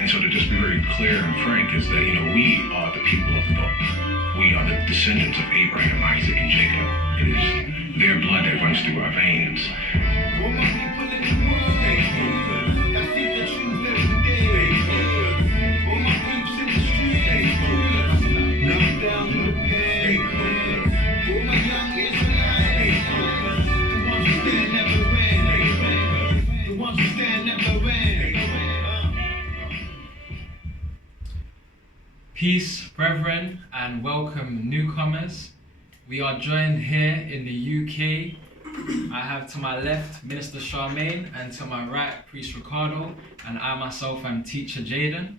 And so to just be very clear and frank is that, we are the people of the book. We are the descendants of Abraham, Isaac, and Jacob. It is their blood that runs through our veins. Peace, brethren, and welcome newcomers. We are joined here in the UK. I have to my left Minister Charmaine, and to my right Priest Ricardo, and I myself am Teacher Jaden.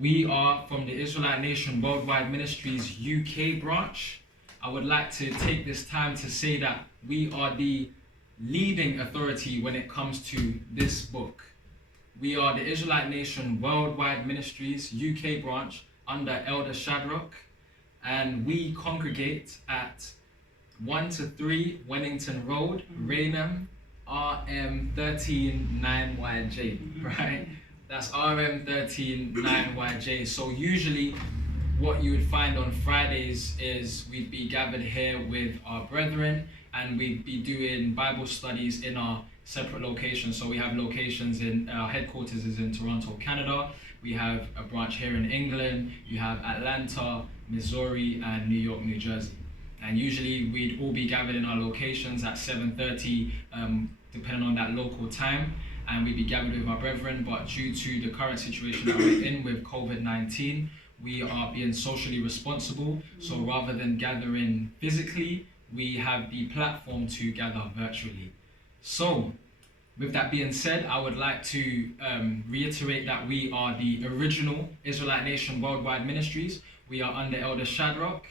We are from the Israelite Nation Worldwide Ministries UK branch. I would like to take this time to say that we are the leading authority when it comes to this book. We are the Israelite Nation Worldwide Ministries UK branch under Elder Shadrach, and we congregate at 1-3 Wennington Road, Raynham, RM139YJ, right? That's RM139YJ. So usually what you would find on Fridays is we'd be gathered here with our brethren, and we'd be doing Bible studies in our separate locations. So we have locations in, our headquarters is in Toronto, Canada. We have a branch here in England. You have Atlanta, Missouri, and New York, New Jersey. And usually we'd all be gathered in our locations at 7:30, depending on that local time. And we'd be gathered with our brethren, but due to the current situation that we're in with COVID-19, we are being socially responsible. So rather than gathering physically, we have the platform to gather virtually. So, with that being said, I would like to reiterate that we are the original Israelite Nation Worldwide Ministries. We are under Elder Shadrach,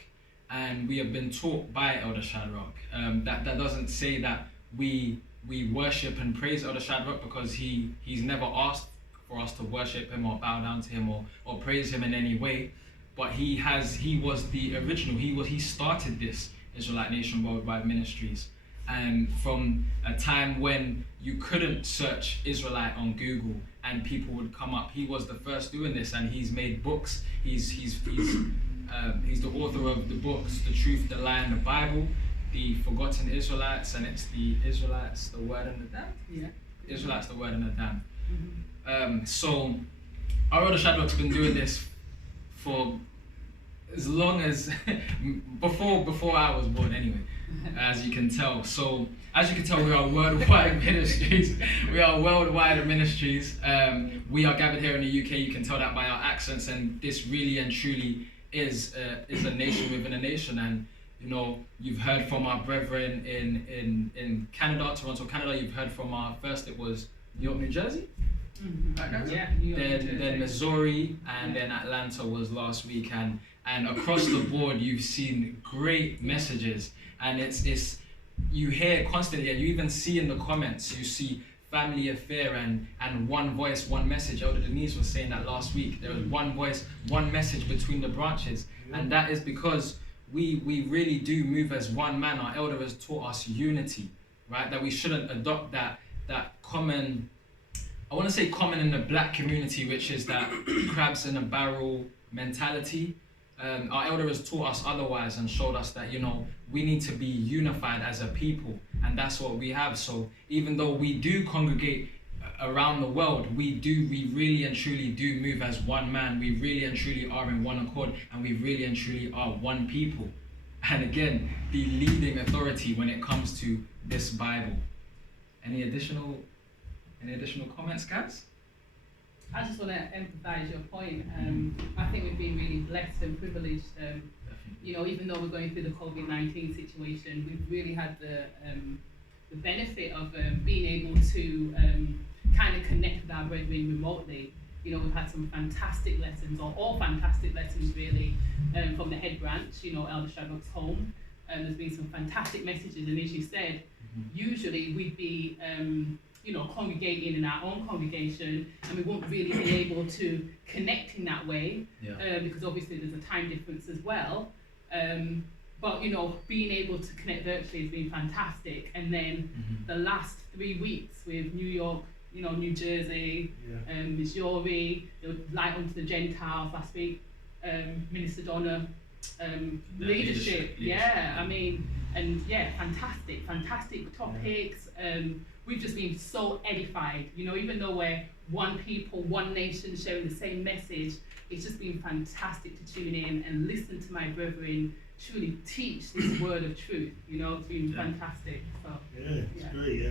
and we have been taught by Elder Shadrach. That doesn't say that we worship and praise Elder Shadrach, because he's never asked for us to worship him or bow down to him or praise him in any way. But he was the original. He started this Israelite Nation Worldwide Ministries. And from a time when you couldn't search Israelite on Google and people would come up, he was the first doing this, and he's made books. He's the author of the books, The Truth, The Lie, and the Bible, The Forgotten Israelites, and it's the Israelites, the Word, and the Damned. Yeah. Israelites, the Word, and the Damned. So our Elder Shadrach's been doing this for as long as before I was born, anyway. As you can tell. So, as you can tell, we are worldwide ministries. We are worldwide ministries. We are gathered here in the UK. You can tell that by our accents, and this really and truly is a nation within a nation. And you've heard from our brethren in Canada, Toronto, Canada. You've heard from it was New York, New Jersey. Right, guys? Yeah, New York, New Jersey. Then Missouri, and then Atlanta was last week, and across the board you've seen great messages. And it's you hear constantly, and you even see in the comments, you see family affair and one voice, one message. Elder Denise was saying that last week. There was one voice, one message between the branches. And that is because we really do move as one man. Our elder has taught us unity, right? That we shouldn't adopt that common, I want to say common in the black community, which is that crabs in a barrel mentality. Our elder has taught us otherwise and showed us that, we need to be unified as a people, and that's what we have. So even though we do congregate around the world, we really and truly do move as one man. We really and truly are in one accord, and we really and truly are one people. And again, the leading authority when it comes to this Bible. Any additional comments, guys? I just want to emphasize your point. I think we've been really blessed and privileged. Even though we're going through the COVID-19 situation, we've really had the benefit of being able to kind of connect with our brethren remotely. We've had some fantastic lessons, or all fantastic lessons really, from the head branch, Elder Shadrach's home. There's been some fantastic messages, and as you said, usually we'd be congregating in our own congregation, and we won't really be able to connect in that way, because obviously there's a time difference as well. But being able to connect virtually has been fantastic. And then the last 3 weeks with New York, New Jersey, Missouri, the light unto the Gentiles last week, Minister Donna, leadership. Yeah, I mean, and yeah, fantastic topics. We've just been so edified, even though we're one people, one nation sharing the same message. It's just been fantastic to tune in and listen to my brethren truly teach this word of truth. It's been fantastic. So it's great.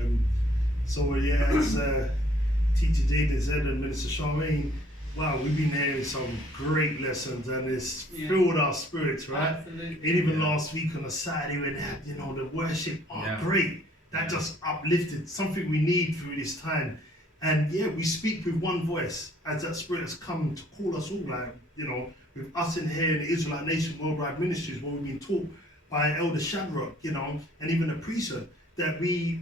As Teacher Jaden said and Minister Charmaine, wow, we've been hearing some great lessons and it's filled our spirits, right? Absolutely. And even last week on a Saturday when they had, the worship, great. That just uplifted something we need through this time. And we speak with one voice as that spirit has come to call us all, with us in here in the Israelite Nation Worldwide Ministries, where we've been taught by Elder Shadrach, and even the priesthood, that we're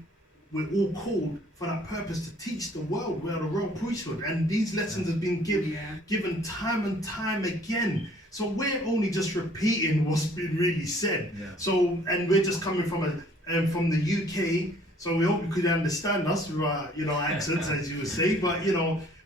all called for that purpose to teach the world. We are the royal priesthood, and these lessons have been given time and time again. So we're only just repeating what's been really said. So, and we're just coming from the UK. So we hope you could understand us with our, accents, as you would say. But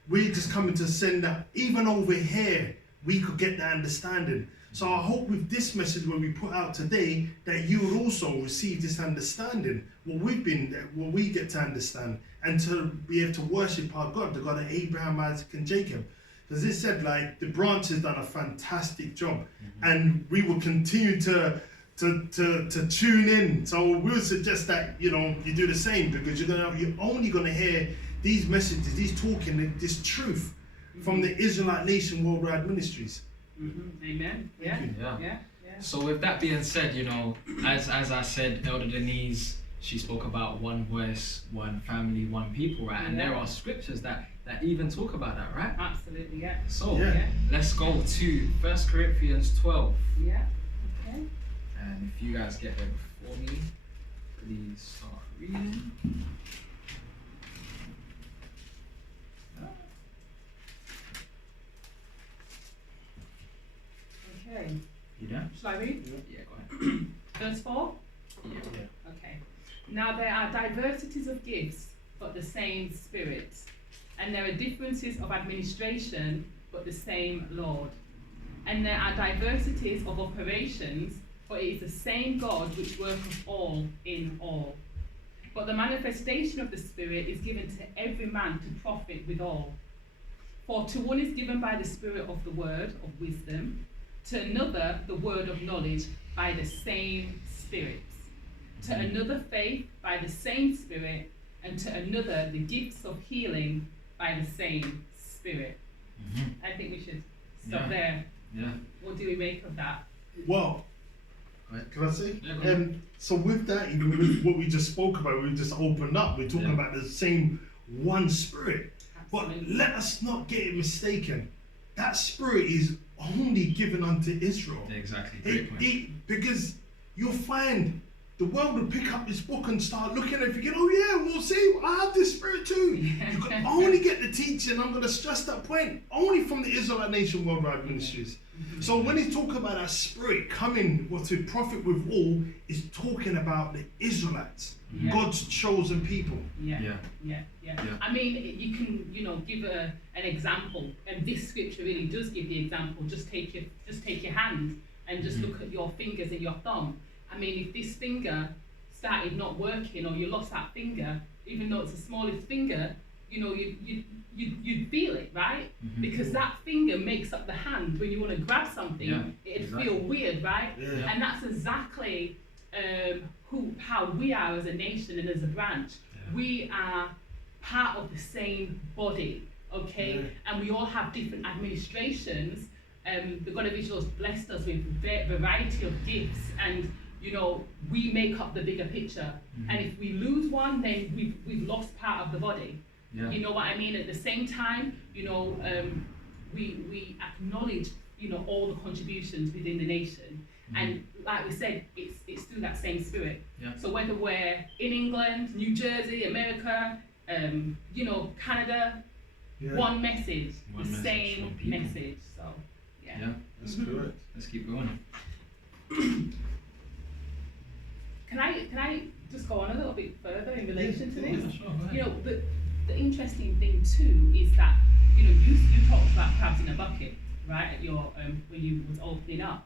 we're just coming to send that even over here we could get that understanding. So I hope with this message where we put out today that you would also receive this understanding, what we get to understand, and to be able to worship our God, the God of Abraham, Isaac, and Jacob. Because it said, the branch has done a fantastic job, and we will continue to tune in. So we'll suggest that you do the same, because you're only gonna hear these messages, this truth from the Israelite Nation Worldwide Ministries. Amen. Yeah. So with that being said, as I said, Elder Denise, she spoke about one voice, one family, one people, right? And there are scriptures that even talk about that, right? Absolutely, yeah. So let's go to 1 Corinthians 12. Yeah. Okay. And if you guys get there before me, please start reading. Okay. You done? Shall I read? Yeah, go ahead. Verse 4? Yeah. Okay. Now there are diversities of gifts, but the same Spirit. And there are differences of administration, but the same Lord. And there are diversities of operations, but it is the same God which worketh all in all. But the manifestation of the Spirit is given to every man to profit withal. For to one is given by the Spirit of the word of wisdom, to another the word of knowledge by the same Spirit, to another faith by the same Spirit, and to another the gifts of healing by the same Spirit. I think we should stop there. Yeah. What do we make of that? Well, can I say? Yeah, so with that, even with what we just spoke about, we just opened up. We're talking about the same one Spirit. Absolutely. But let us not get it mistaken. That Spirit is only given unto Israel. Exactly. Great point. Because you'll find the world will pick up this book and start looking at it thinking, oh yeah, we'll see, I have this Spirit too. You can only get the teaching, I'm going to stress that point, only from the Israelite Nation Worldwide Ministries. So when he talks about that Spirit coming to profit with all, is talking about the Israelites, God's chosen people. Yeah. I mean, you can, give an example, and this scripture really does give the example. Just take your hand and just look at your fingers and your thumb. I mean, if this finger started not working, or you lost that finger, even though it's the smallest finger, you'd feel it, right? Because that finger makes up the hand. When you want to grab something, it'd feel weird, right? And that's exactly how we are as a nation and as a branch. We are part of the same body, okay? And we all have different administrations. The God of Israel has blessed us with a variety of gifts, and we make up the bigger picture. And if we lose one, then we've lost part of the body. You know what I mean? At the same time, we acknowledge, all the contributions within the nation. And like we said, it's through that same Spirit. So whether we're in England, New Jersey, America, Canada, one message, the same message. So That's correct. Let's keep going. Can I just go on a little bit further in relation to this? Sure, the interesting thing too is that, you know, you talked about crabs in a bucket, right, at your when you was opening up.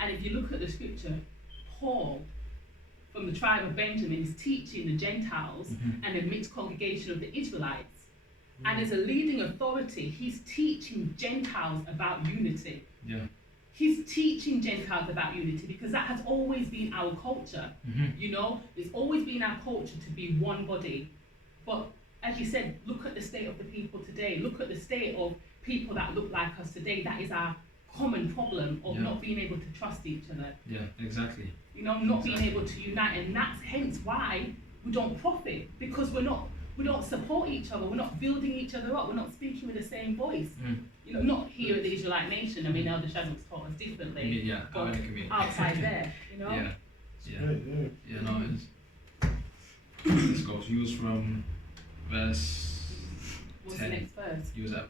And if you look at the scripture, Paul from the tribe of Benjamin is teaching the Gentiles and a mixed congregation of the Israelites. And as a leading authority, he's teaching Gentiles about unity. Yeah. He's teaching Gentiles about unity because that has always been our culture. You know, it's always been our culture to be one body. But as you said, look at the state of the people today. Look at the state of people that look like us today. That is our common problem of not being able to trust each other. Yeah, exactly. You know, not being able to unite, and that's hence why we don't profit, because we don't support each other, we're not building each other up, we're not speaking with the same voice. You know, not here at the Israelite Nation. I mean, Elder Shadrach's taught us differently. Yeah, out in the community. Outside there, you know. Yeah, no, let's go. So he was from verse What's 10. the next verse? He was at, I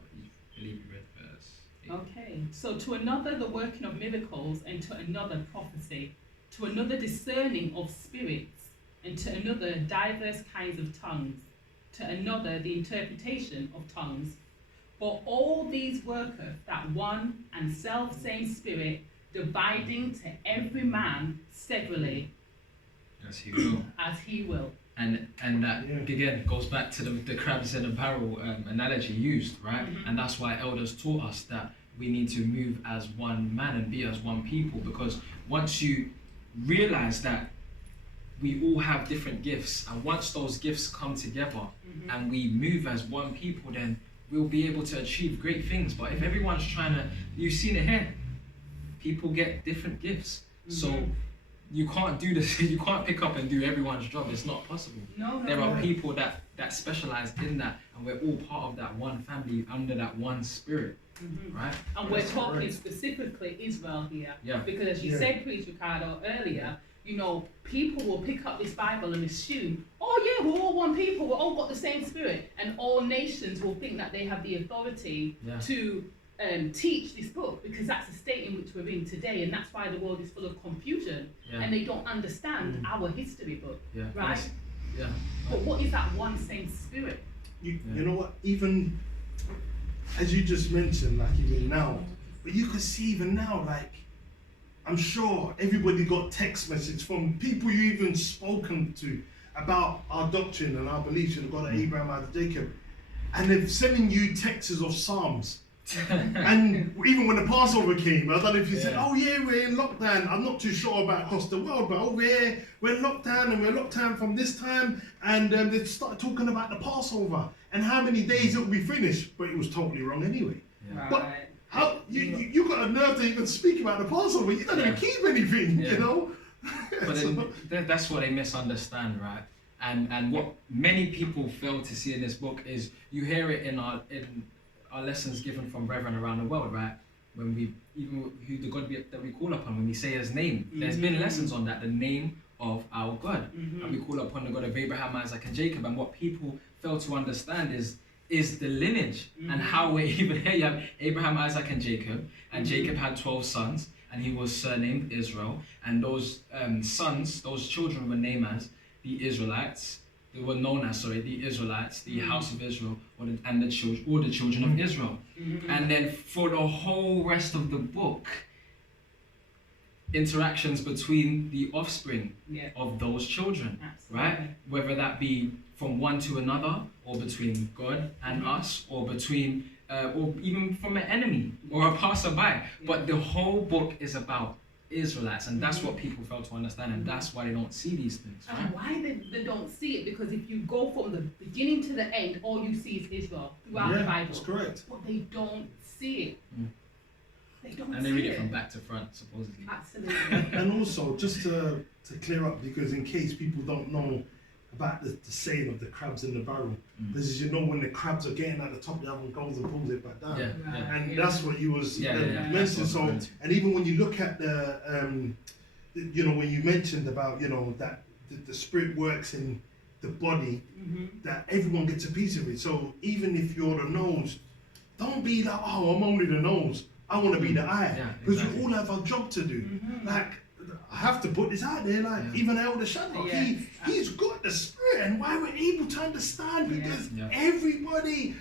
believe we read verse 8. Okay, so to another the working of miracles, and to another prophecy, to another discerning of spirits, and to another diverse kinds of tongues, to another the interpretation of tongues. For all these worketh that one and self same Spirit, dividing to every man severally As he will. as he will. And that again goes back to the crabs in a barrel analogy used, right? And that's why elders taught us that we need to move as one man and be as one people, because once you realize that we all have different gifts, and once those gifts come together and we move as one people, then we'll be able to achieve great things. But if everyone's trying to, you've seen it here, people get different gifts. So you can't do this, you can't pick up and do everyone's job. It's not possible. There are people that specialize in that, and we're all part of that one family under that one spirit, right? And we're talking specifically Israel here. Yeah. Because as you said, Priest Ricardo, earlier, you know, people will pick up this Bible and assume, oh yeah, we're all one people, we're all got the same spirit. And all nations will think that they have the authority to teach this book, because that's the state in which we're in today, and that's why the world is full of confusion, and they don't understand our history book, right? But what is that one same spirit? You know what, even as you just mentioned, like even now, but you could see even now, like, I'm sure everybody got text message from people you even spoken to about our doctrine and our beliefs in the God of Abraham, Isaac, Jacob, and they're sending you texts of Psalms. And even when the Passover came, I don't know if you said, oh yeah, we're in lockdown. I'm not too sure about across the world, but over here, we're in lockdown, and we're locked down from this time. And they started talking about the Passover and how many days it will be finished, but it was totally wrong anyway. But how you got a nerve to even speak about the Passover? You don't even keep anything, you know. But then, that's what they misunderstand, right? And what many people fail to see in this book is, you hear it in our lessons given from brethren around the world, right? When we, even who the God that we call upon, when we say his name, there's been lessons on that, the name of our God. And we call upon the God of Abraham, Isaac, and Jacob. And what people fail to understand is the lineage, and how we're even here. You have Abraham, Isaac, and Jacob, and Jacob had 12 sons, and he was surnamed Israel. And those sons, those children were named as the Israelites. They were known as, the Israelites, the house of Israel, or the children of Israel. And then for the whole rest of the book, interactions between the offspring of those children, right? Whether that be from one to another, or between God and us, or between, or even from an enemy or a passerby. But the whole book is about Israelites, and that's what people fail to understand, and that's why they don't see these things, right? And why they don't see it, because if you go from the beginning to the end, all you see is Israel throughout the Bible. That's correct. But they don't see it. They don't see it. And they read it from back to front, supposedly. Absolutely. And also, just to clear up, because in case people don't know about the saying of the crabs in the barrel, because as you know, when the crabs are getting at the top, the other one goes and pulls it back down. And that's what you was mentioning. So, and even when you look at the, you know, when you mentioned about, you know, that the spirit works in the body, that everyone gets a piece of it. So even if you're the nose, don't be like, oh, I'm only the nose, I want to be the eye, because we all have our job to do. I have to put this out there, like even Elder Shadrach, Yeah. he's got the spirit, and why we're able to understand because everybody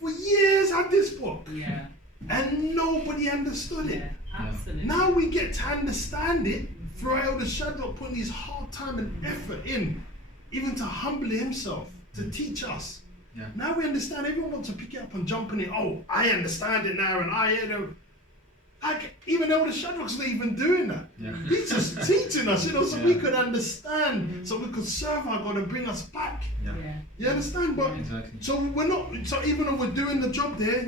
for years had this book, Yeah. and nobody understood it. Yeah. Absolutely. Now we get to understand it through Elder Shadrach putting his hard time and effort in, even to humble himself to teach us. Yeah. Now we understand. Everyone wants to pick it up and jump in it. Oh, I understand it now, and like even Elder Shadrach's not even doing that. Yeah. He's just teaching us, so we could understand, so we could serve our God and bring us back. Yeah. Yeah. You understand? But Exactly. so we're not. So even though we're doing the job there,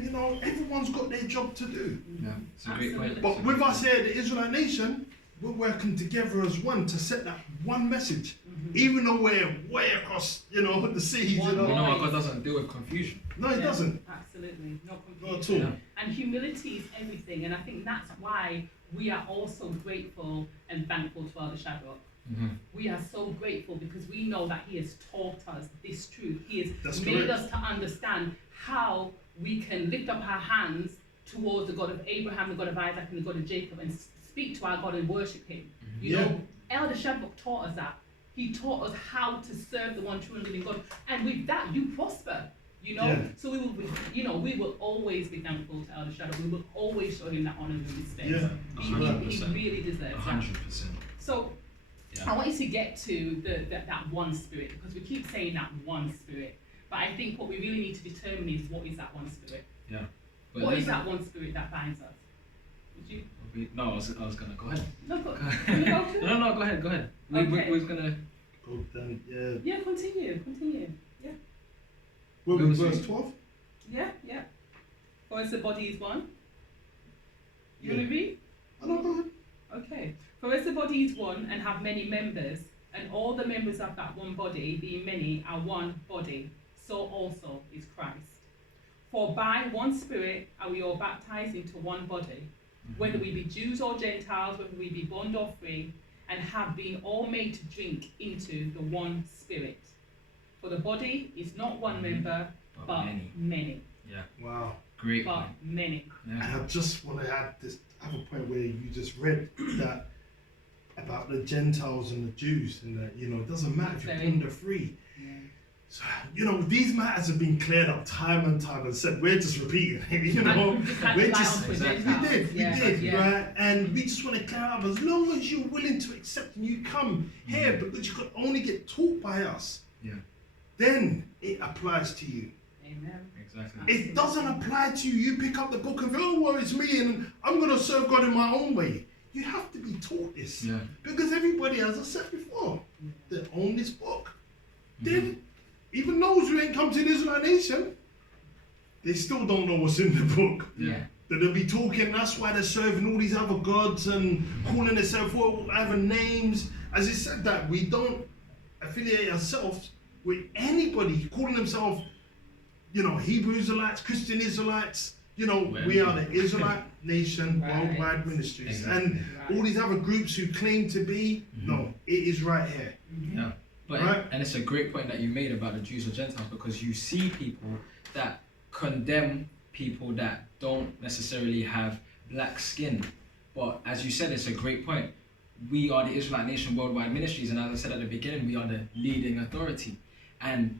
everyone's got their job to do. Yeah. It's a great point. Absolutely. But with us here, the Israelite nation, we're working together as one to set that one message. Even though we're way across, the seas, One You know, voice. our God doesn't deal with confusion. No, it Yeah, doesn't. Absolutely. No Not confusion. at all. Yeah. And humility is everything. And I think that's why we are also grateful and thankful to Elder Shadrach. Mm-hmm. We are so grateful because we know that he has taught us this truth. He has That's made correct. us to understand how we can lift up our hands towards the God of Abraham, the God of Isaac, and the God of Jacob, and speak to our God and worship him. You Yeah. know, Elder Shadrach taught us that. He taught us how to serve the one true and living God. And with that, you prosper. Yeah. So we will, we will always be thankful to Elder Shadrach. We will always show him that honor and respect. Yeah. He 100%. really deserves that. 100%. So Yeah. I want you to get to that one spirit, because we keep saying that one spirit. But I think what we really need to determine is, what is that one spirit? Yeah. But What is listen, that one spirit that binds us? Would you? No, I was gonna go ahead. No, go, can you go to? No, go ahead. We Okay. was gonna. Go down, yeah. Yeah, continue. Where we Go verse see. 12? Yeah. For as the body is one. You Yeah. want to read? Oh, no, go ahead. Okay. For as the body is one and have many members, and all the members of that one body, being many, are one body, so also is Christ. For by one Spirit are we all baptized into one body, whether we be Jews or Gentiles, whether we be bond or free, and have been all made to drink into the one Spirit. For the body is not one member, but many. Wow. Great But point. many. And Yeah. I just want to add this other point where you just read that about the Gentiles and the Jews, and that, it doesn't matter if you're Very. bond or free. Yeah. So, these matters have been cleared up time and time and said, we're just repeating it, And just had we're to light just, on for Exactly. Gentiles. we did, right? And we just want to clear up, as long as you're willing to accept and you come here, because you could only get taught by us, Yeah. then it applies to you. Amen. Exactly. It doesn't apply to you. You pick up the book and go, oh, well, it's me, and I'm going to serve God in my own way. You have to be taught this. Yeah. Because everybody, as I said before, they own this book. Mm-hmm. Then, even those who ain't come to the Israelite nation, they still don't know what's in the book. Yeah. That they'll be talking, that's why they're serving all these other gods and calling themselves all other names. As he said that, we don't affiliate ourselves with anybody calling themselves, Hebrew Israelites, Christian Israelites. We are the Israelite Nation Right. Worldwide Ministries. Exactly. And all these other groups who claim to be, no, it is right here. Yeah. But Right. and it's a great point that you made about the Jews or Gentiles, because you see people that condemn people that don't necessarily have black skin. But as you said, it's a great point. We are the Israelite Nation Worldwide Ministries, and as I said at the beginning, we are the leading authority. And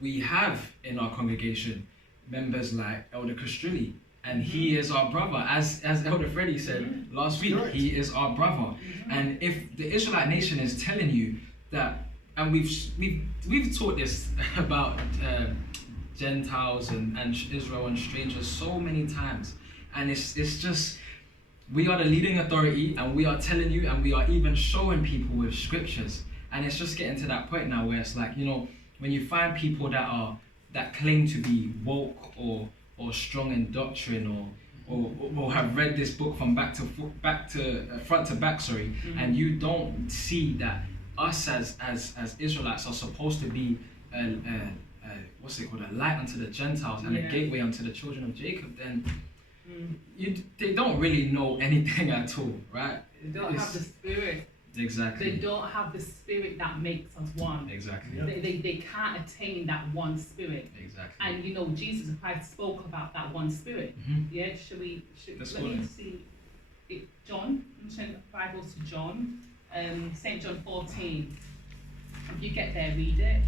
we have in our congregation members like Elder Castrilli, and he is our brother. As Elder Freddie said last week, Correct. he is our brother. And if the Israelite Nation is telling you that, and we've taught this about Gentiles and Israel and strangers so many times, and it's just, we are the leading authority, and we are telling you, and we are even showing people with scriptures. And it's just getting to that point now where it's like, when you find people that claim to be woke or strong in doctrine or have read this book from front to back, and you don't see that us as Israelites are supposed to be what's it called, a light unto the Gentiles and a gateway unto the children of Jacob, then they don't really know anything at all, right? They don't have the spirit. Exactly. They don't have the spirit that makes us one. Exactly. Yeah. They can't attain that one spirit. Exactly. And Jesus Christ spoke about that one spirit. Mhm. Yeah, Let's let go me there. see it's John. I'm turning the Bibles to John, St. John 14. If you get there, read it.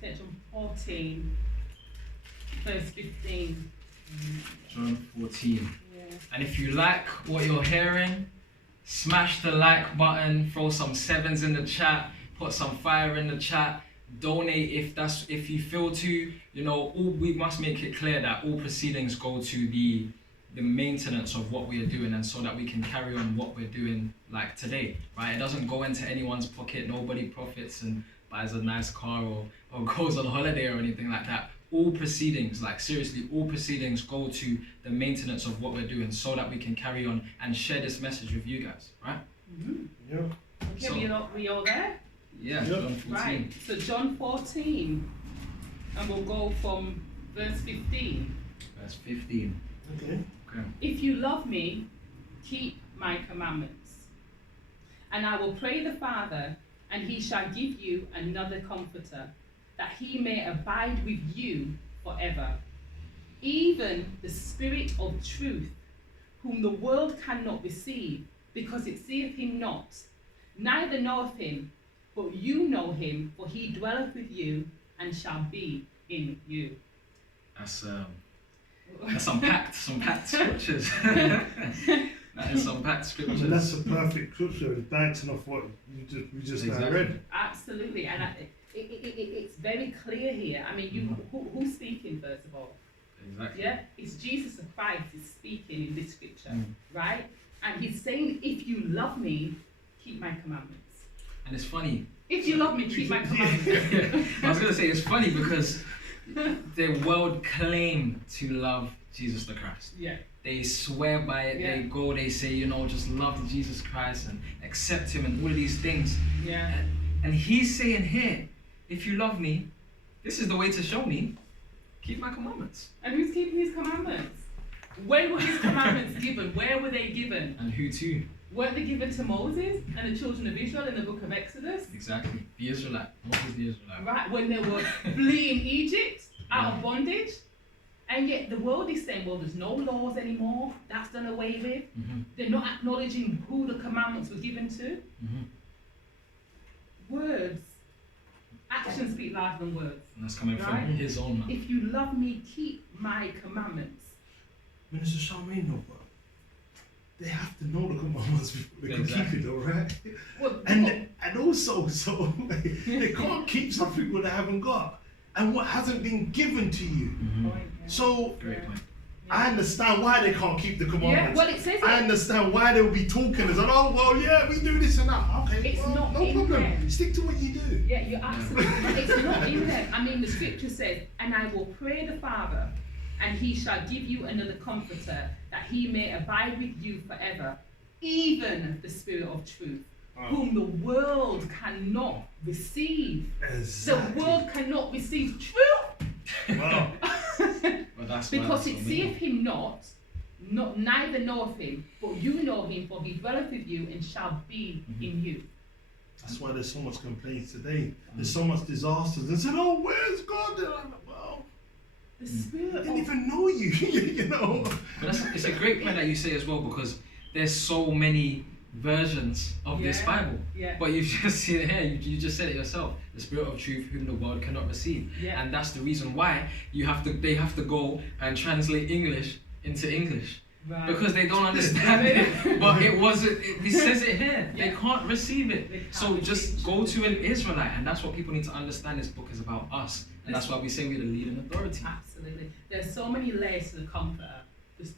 St. John 14, verse 15. John 14. Yeah. And if you like what you're hearing, smash the like button, throw some sevens in the chat, put some fire in the chat, donate if you feel to. You know, we must make it clear that all proceedings go to the maintenance of what we are doing, and so that we can carry on what we're doing like today, right? It doesn't go into anyone's pocket. Nobody profits and buys a nice car or goes on holiday or anything like that. All proceedings, like seriously, all proceedings go to the maintenance of what we're doing, so that we can carry on and share this message with you guys, right? Mm-hmm. Yeah. Okay, So- we all there? Yeah, Yep. John 14. Right. So John 14, and we'll go from verse 15. Verse 15. Okay. Okay. If you love me, keep my commandments. And I will pray the Father, and he shall give you another comforter, that he may abide with you forever. Even the Spirit of truth, whom the world cannot receive, because it seeth him not, neither knoweth him, but you know him, for he dwelleth with you, and shall be in you. That's some packed scriptures. That is some packed I scriptures. mean, that's a perfect scripture. It's bouncing off what we just Exactly. read. Absolutely, and it's very clear here. I mean, who's speaking first of all? Exactly. Yeah, it's Jesus Christ is speaking in this scripture, Mm. right? And he's saying, "If you love me, keep my commandments. And it's funny. If you love me, keep my commandments." I was gonna say it's funny because the world claim to love Jesus the Christ. Yeah, They swear by it. Yeah. They go. They say, you know, just love Jesus Christ and accept Him and all of these things. yeah, And He's saying here, if you love me, this is the way to show me. Keep my commandments. and who's keeping his commandments? When were his commandments given? Where were they given? And who too? Weren't they given to Moses and the children of Israel in the book of Exodus? Exactly. The Israelite. Moses the Israelite. Right, when they were fleeing Egypt out Yeah. of bondage. And yet the world is saying, well, there's no laws anymore. That's done away with. Mm-hmm. They're not acknowledging who the commandments were given to. Mm-hmm. Words. Actions speak louder than words. And that's coming Right. from His own mouth. If you love me, keep my commandments. Minister Charmaine, no, but they have to know the commandments before they can Exactly. keep it, all right? Well, And also, so they can't keep something what they haven't got, and what hasn't been given to you. Mm-hmm. So Great point. I understand why they can't keep the Yeah, commandments. well, it says I it. understand why they'll be talking as oh well, yeah, we do this and that. Okay, It's well, not no in problem. them. Stick to what you do. Yeah, you're absolutely right. It's not in there. I mean, the scripture says, and I will pray the Father, and he shall give you another comforter, that he may abide with you forever, even the Spirit of truth, whom the world cannot receive. Exactly. The world cannot receive truth Wow. But that's why because it's it so seeth him not, neither knoweth him, but you know him, for he dwelleth with you and shall be in you. That's why there's so much complaints today. There's so much disasters. They said, "Oh, where's God?" And I'm like, well, The I Spirit didn't of even know you. You know. But it's a great point that you say as well, because there's so many versions of this Yeah. Bible. Yeah. But you've just seen it here, you just said it yourself. The Spirit of truth whom the world cannot receive. Yeah. And that's the reason why they have to go and translate English into English. Right. Because they don't understand it. But it says it here. They Yeah. can't receive it. They can't So just receive go truth. to an Israelite, and that's what people need to understand. This book is about us. And that's why we say we're the leading authority. Absolutely. There's so many layers to the Comforter. This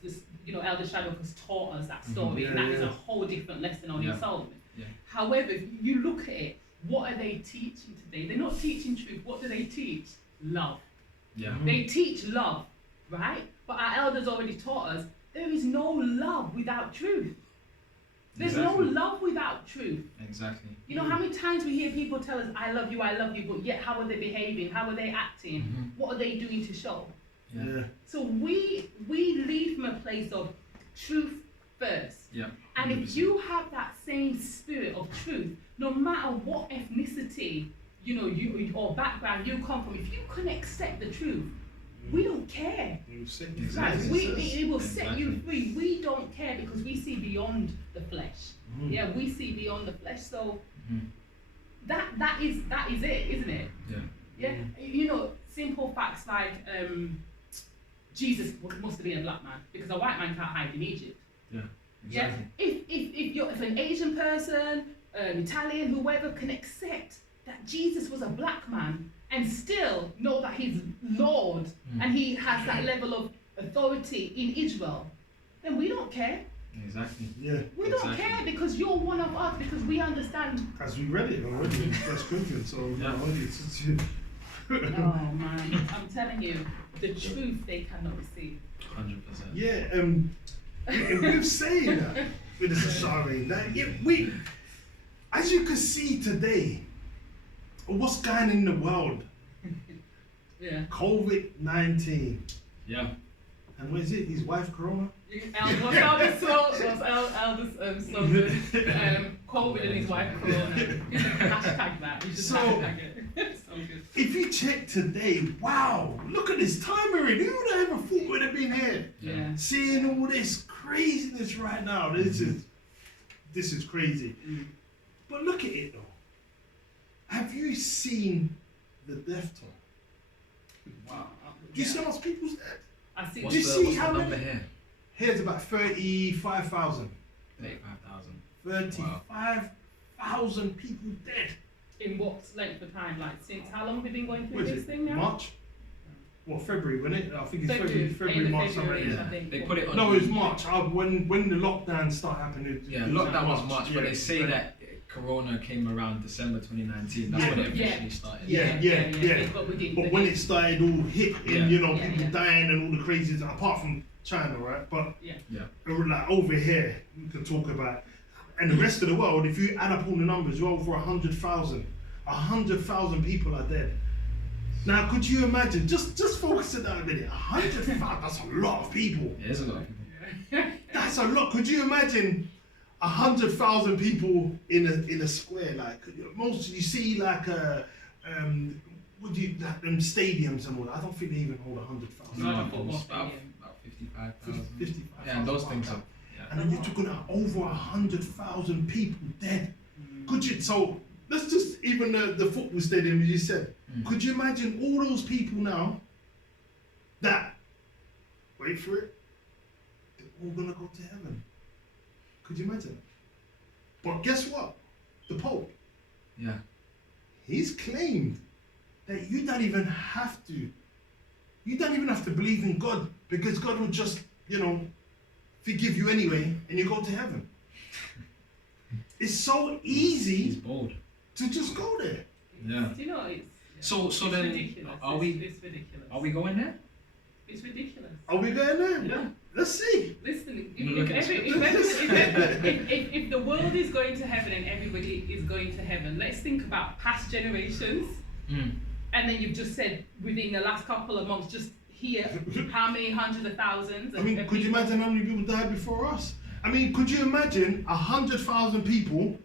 Elder Shaddock has taught us that story, Yeah, and that is yeah. a whole different lesson on Yeah. its own. Yeah. However, if you look at it, what are they teaching today? They're not teaching truth. What do they teach? Love. Yeah. They teach love, right? But our elders already taught us there is no love without truth. There's Exactly. no love without truth. Exactly. You know how many times we hear people tell us, I love you, but yet how are they behaving? How are they acting? Mhm. What are they doing to show? Yeah. So we lead from a place of truth first. Yeah. And if 100%. you have that same spirit of truth, no matter what ethnicity, you or background you come from, if you can accept the truth, We don't care. He will set Like, Exactly. it will set you Exactly. free. We don't care because we see beyond the flesh. Mhm. Yeah, we see beyond the flesh. So Mhm. that is it, isn't it? Yeah. Yeah. You know, simple facts like Jesus must have been a black man because a white man can't hide in Egypt. Exactly. Yeah. If an Asian person, Italian, whoever can accept that Jesus was a black man and still know that he's Lord and he has that level of authority in Israel, then we don't care. Exactly. Yeah. We don't Exactly. care because you're one of us because we understand. As we read it already in 1 Corinthians, so Yeah. it's Oh man, I'm telling you, the truth they cannot receive. 100%. yeah. With saying that, with the sorry, that yeah, we, as you can see today, what's going on in the world, Yeah. COVID-19, Yeah. and what is it? His wife Corona. Was eldest so good. COVID and his wife Corona. Hashtag that. You should So- hashtag it. So good. If you check today, wow, look at this time already. Who would have ever thought would have been here? Yeah. Seeing all this craziness right now, this is crazy. Mm. But look at it though. Have you seen the death toll? Wow. Do you see how much people's dead? I see. What's you the, see what's how the many- number here? Here's about 35,000. 35,000. 35,000 people dead. In what length of time? Like since how long have we been going through What is this it? thing now? March? Well, February, wasn't it? I think it's February, End of March, somewhere. February, Yeah. I think. They put it on. No, it was March. When the lockdown started happening. Yeah, it was lockdown was March, but yeah. they say that Corona came around December 2019. That's when it Yeah. officially started. Yeah. But we didn't. But when it started all hit and Yeah. you know Yeah, people yeah. dying and all the crazies, apart from China, right? But Yeah. like over here, we can talk about, and the rest of the world. If you add up all the numbers, you're over 100,000. 100,000 people are dead. Now, could you imagine? Just focus on that a minute. 100,000. That's a lot of people. It is a lot of people. That's a lot. Could you imagine 100,000 people in a square? Like most, you see like would you like them stadiums and all that? I don't think they even hold 100,000. No, No, football it's about stadium. 55,000. 55,000. Yeah, those things are. Yeah. And then you're talking about over 100,000 people dead. Could you? So let's just even the football stadium as you said. Could you imagine all those people now that wait for it? They're all gonna go to heaven. Could you imagine? But guess what? The Pope, Yeah. he's claimed that you don't even have to. You don't even have to believe in God because God will just, forgive you anyway, and you go to heaven. It's so He's easy bold. to just go there. Yeah. Do you know it's So it's then, ridiculous. are we It's ridiculous. going there? It's ridiculous. Are we going there? Yeah. Let's see. Listen, You look at if the world is going to heaven and everybody is going to heaven, let's think about past generations. And then you've just said within the last couple of months, just here, how many hundreds of thousands? I mean, could you imagine how many people died before us? I mean, could you imagine 100,000 people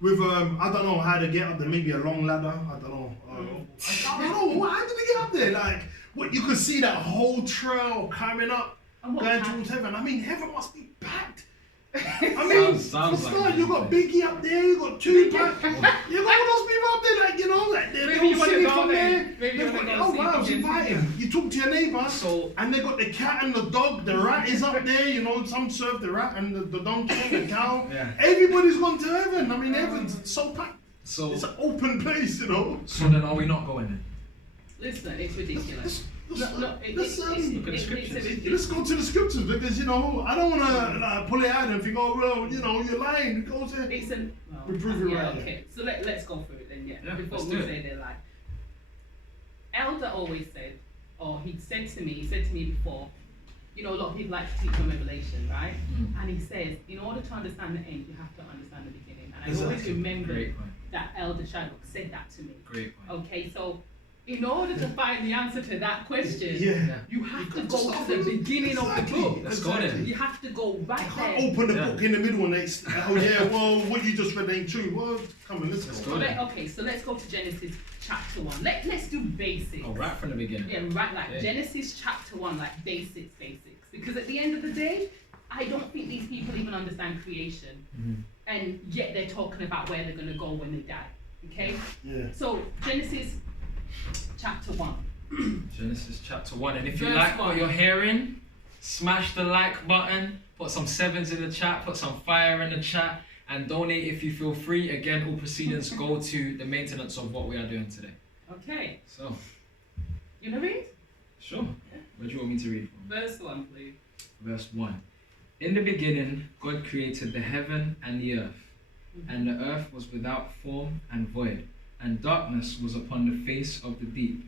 with I don't know how to get up there, maybe a long ladder. I don't know. I don't know. How did they get up there? Like, what you could see that whole trail coming up, And what going time? towards heaven. I mean, heaven must be packed. I mean, Sounds for like start, it. you got Biggie up there, you got Tupac, you got all those people up there, like like they're Maybe you all wanna singing go from there. there. Maybe you They've wanna got, go oh see wow, it's Biggie and inviting. You talk to your neighbour, So and they got the cat and the dog. The rat is up there. Some serve the rat and the donkey and the cow. Yeah. Everybody's gone to heaven. I mean, heaven's so packed. so It's an open place, so then are we not going there? Listen, it's ridiculous. Let's No, it- let's, it's- um, Look at the it's scriptures. ridiculous. let's go to the scriptures because I don't want to pull it out and think, oh well, you're lying. Go to It's an well, We prove it yeah, right. Okay, so let's go through it then. Yeah, before let's we do it. say they're like. Elder always said, or he said to me before, a lot of people like to teach on Revelation, right? And he says, in order to understand the end, you have to understand the beginning. And I always Exactly. remember Great point. that Elder Shylock said that to me. Great point. Okay, so in order to find the answer to that question, yeah. you have to got go start to the from- beginning of the Exactly. book. Let's go then. You have to go right You there. can't open the Yeah. book in the middle and well, what you just read ain't true. Well, come on, let's Let's go. go. Okay, so let's go to Genesis chapter 1. Let's do basics. Oh, right from the beginning. Yeah, right, like Yeah. Genesis chapter 1, like basics. Because at the end of the day, I don't think these people even understand creation. Mhm. And yet they're talking about where they're going to go when they die. Okay? Yeah. So, Genesis chapter 1. Genesis chapter 1. And if you Verse like what 1. you're hearing, smash the like button, put some sevens in the chat, put some fire in the chat, and donate if you feel free. Again, all proceedings go to the maintenance of what we are doing today. Okay. So, You know read? sure. Where do you want me to read from? Verse 1, please. Verse 1. In the beginning, God created the heaven and the earth. And the earth was without form and void, and darkness was upon the face of the deep.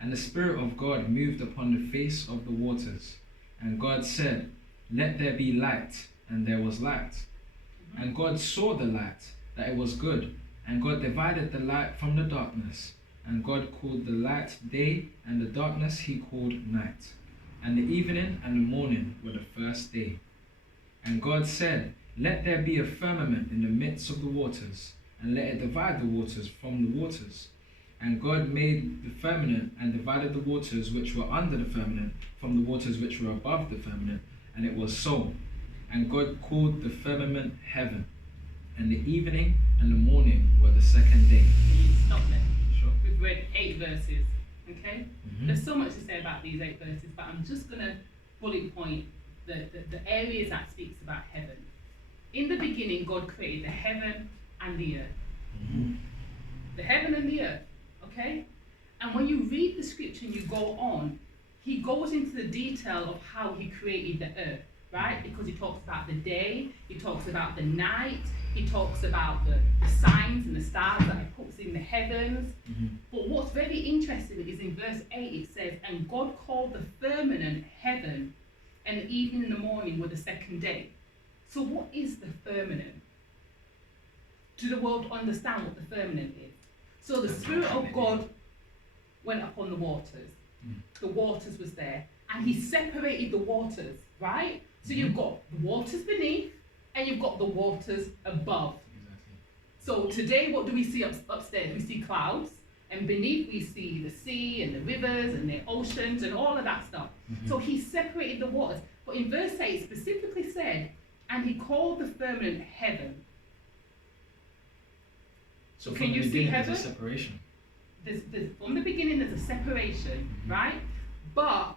And the Spirit of God moved upon the face of the waters. And God said, "Let there be light," and there was light. And God saw the light, that it was good. And God divided the light from the darkness. And God called the light day, and the darkness he called night. And the evening and the morning were the first day. And God said, "Let there be a firmament in the midst of the waters, and let it divide the waters from the waters." And God made the firmament and divided the waters which were under the firmament from the waters which were above the firmament. And it was so. And God called the firmament heaven. And the evening and the morning were the second day. Can you stop there? Sure. We've read 8 verses. Okay? Mhm. There's so much to say about these 8 verses, but I'm just going to bullet point the areas that speaks about heaven. In the beginning, God created the heaven and the earth. Mhm. The heaven and the earth, okay? And when you read the scripture and you go on, he goes into the detail of how he created the earth, right? Because he talks about the day, he talks about the night, he talks about the signs and the stars that he puts in the heavens. Mhm. But what's very interesting is in verse 8 it says, "And God called the firmament heaven, and the evening and the morning were the second day." So what is the firmament? Do the world understand what the firmament is? So the Spirit of God went upon the waters. The waters was there. And he separated the waters, right? So you've got the waters beneath and you've got the waters above. Exactly. So today, what do we see upstairs? We see clouds. And beneath we see the sea and the rivers and the oceans and all of that stuff. So he separated the waters. But in verse 8 it specifically said, "And he called the firmament heaven." So Can from you the see beginning, there's a heaven? separation. From the beginning there's a separation, right? But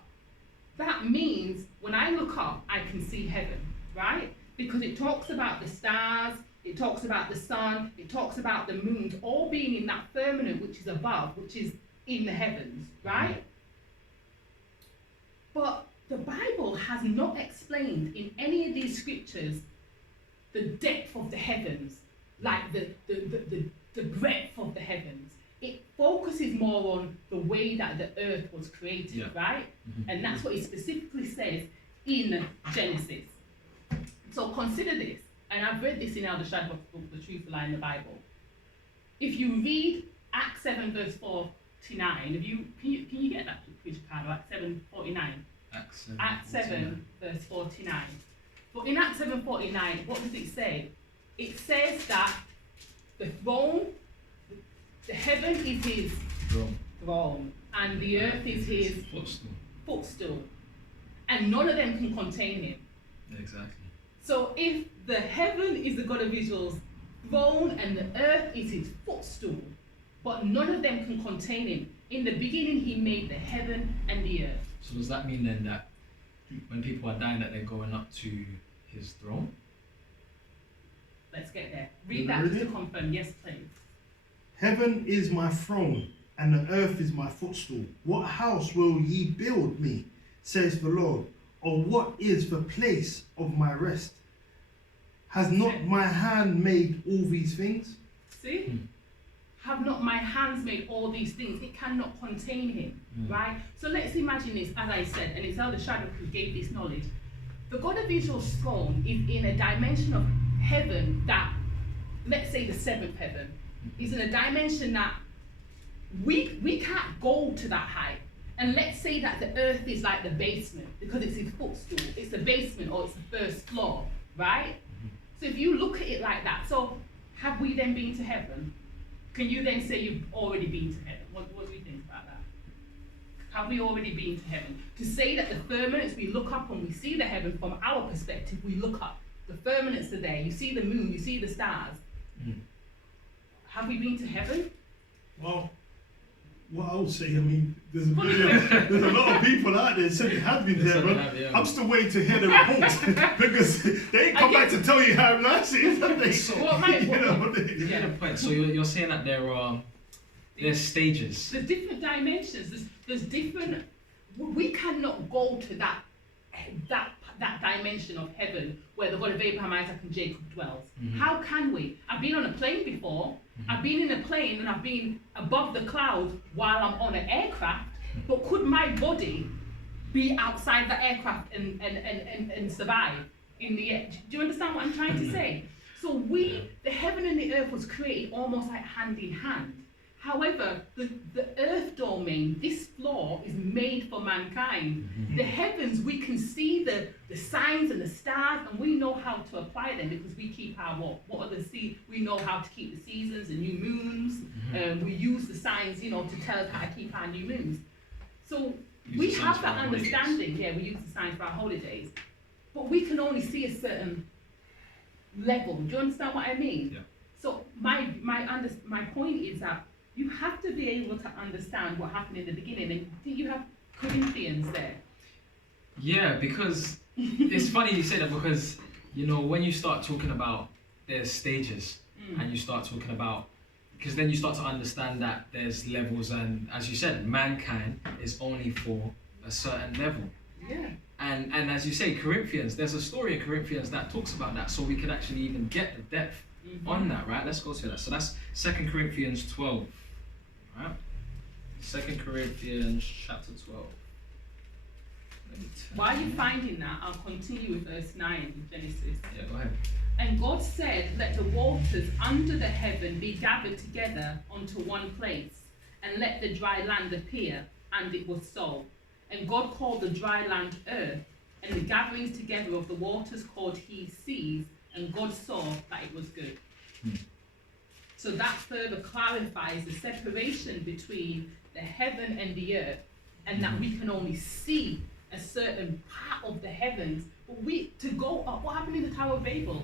that means when I look up, I can see heaven, right? Because it talks about the stars, it talks about the sun, it talks about the moons, all being in that firmament which is above, which is in the heavens, right? But the Bible has not explained in any of these scriptures the depth of the heavens, like the breadth of the heavens. It focuses more on the way that the earth was created, Yeah. right? And that's what it specifically says in Genesis. So consider this, and I've read this in Elder Shadrach's book, The Truth Lie in the Bible. If you read Acts 7 verse 49, can you get that, Ricardo? Acts 7:49. Acts 7 verse 49. But in Acts 7:49, what does it say? It says that the throne, the heaven is his throne, and the earth is his Footstool. footstool, and none of them can contain him. Exactly. So if the heaven is the God of Israel's throne and the earth is his footstool, but none of them can contain him, in the beginning he made the heaven and the earth. So does that mean then that when people are dying that they're going up to his throne? Let's get there. You Read that read just to it? confirm. Yes, please. Heaven is my throne, and the earth is my footstool. What house will ye build me, says the Lord? Or what is the place of my rest? Has not my hand made all these things? See? Have not my hands made all these things? It cannot contain him, right? So let's imagine this, as I said, and it's Elder Shadrach who gave this knowledge. The God of Israel's throne is in a dimension of heaven that, let's say the seventh heaven, is in a dimension that we can't go to that height. And let's say that the earth is like the basement, because it's his footstool, it's the basement or it's the first floor, right? So if you look at it like that, so have we then been to heaven? Can you then say you've already been to heaven? What do we think about that? Have we already been to heaven? To say that the firmaments, we look up and we see the heaven from our perspective, we look up. The firmaments are there. You see the moon, you see the stars. Have we been to heaven? Well, what I would say, I mean, there's a lot of people out there that said they have been there, but I'm still waiting to hear the reports because they ain't come back to tell you how nice it is, have they? So, You get a point. So you're saying that there's stages. There's different dimensions. There's different. We cannot go to that dimension of heaven where the God of Abraham, Isaac, and Jacob dwells. How can we? I've been on a plane before. I've been in a plane and I've been above the clouds while I'm on an aircraft. But could my body be outside the aircraft and survive in the air? Do you understand what I'm trying to say? So the heaven and the earth was created almost like hand in hand. However, the earth domain, this floor, is made for mankind. The heavens, we can see the signs and the stars, and we know how to apply them because we keep our what are the we know how to keep the seasons and new moons. We use the signs, to tell us how to keep our new moons. So we have that understanding. Yeah, we use the signs for our holidays, but we can only see a certain level. Do you understand what I mean? Yeah. So my point is that you have to be able to understand what happened in the beginning. And do you have Corinthians there? Yeah, because it's funny you say that because, when you start talking about there's stages and you start talking about, because then you start to understand that there's levels and, as you said, mankind is only for a certain level. Yeah. And as you say, Corinthians, there's a story in Corinthians that talks about that so we can actually even get the depth on that, right? Let's go to that. So that's 2 Corinthians 12. Right? 2 Corinthians chapter 12. While you're finding that, I'll continue with verse 9 in Genesis. Yeah, go ahead. And God said, let the waters under the heaven be gathered together onto one place, and let the dry land appear. And it was so. And God called the dry land earth, and the gatherings together of the waters called he seas, and God saw that it was good. So that further clarifies the separation between the heaven and the earth, and that we can only see a certain part of the heavens. But to go up, what happened in the Tower of Babel?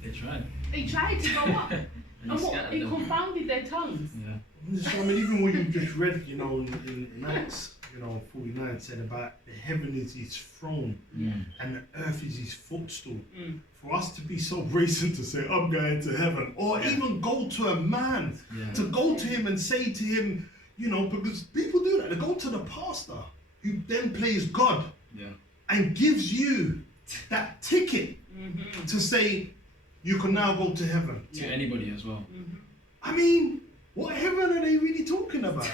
They tried. They tried to go up, and what? It confounded their tongues. Yeah. I mean, even what you just read, in Acts, 49 said about the heaven is his throne and the earth is his footstool. For us to be so brazen to say, I'm going to heaven, or even go to a man, to go to him and say to him, because people do that, they go to the pastor who then plays God and gives you that ticket to say, you can now go to heaven. To anybody as well. I mean, what heaven are they really talking about?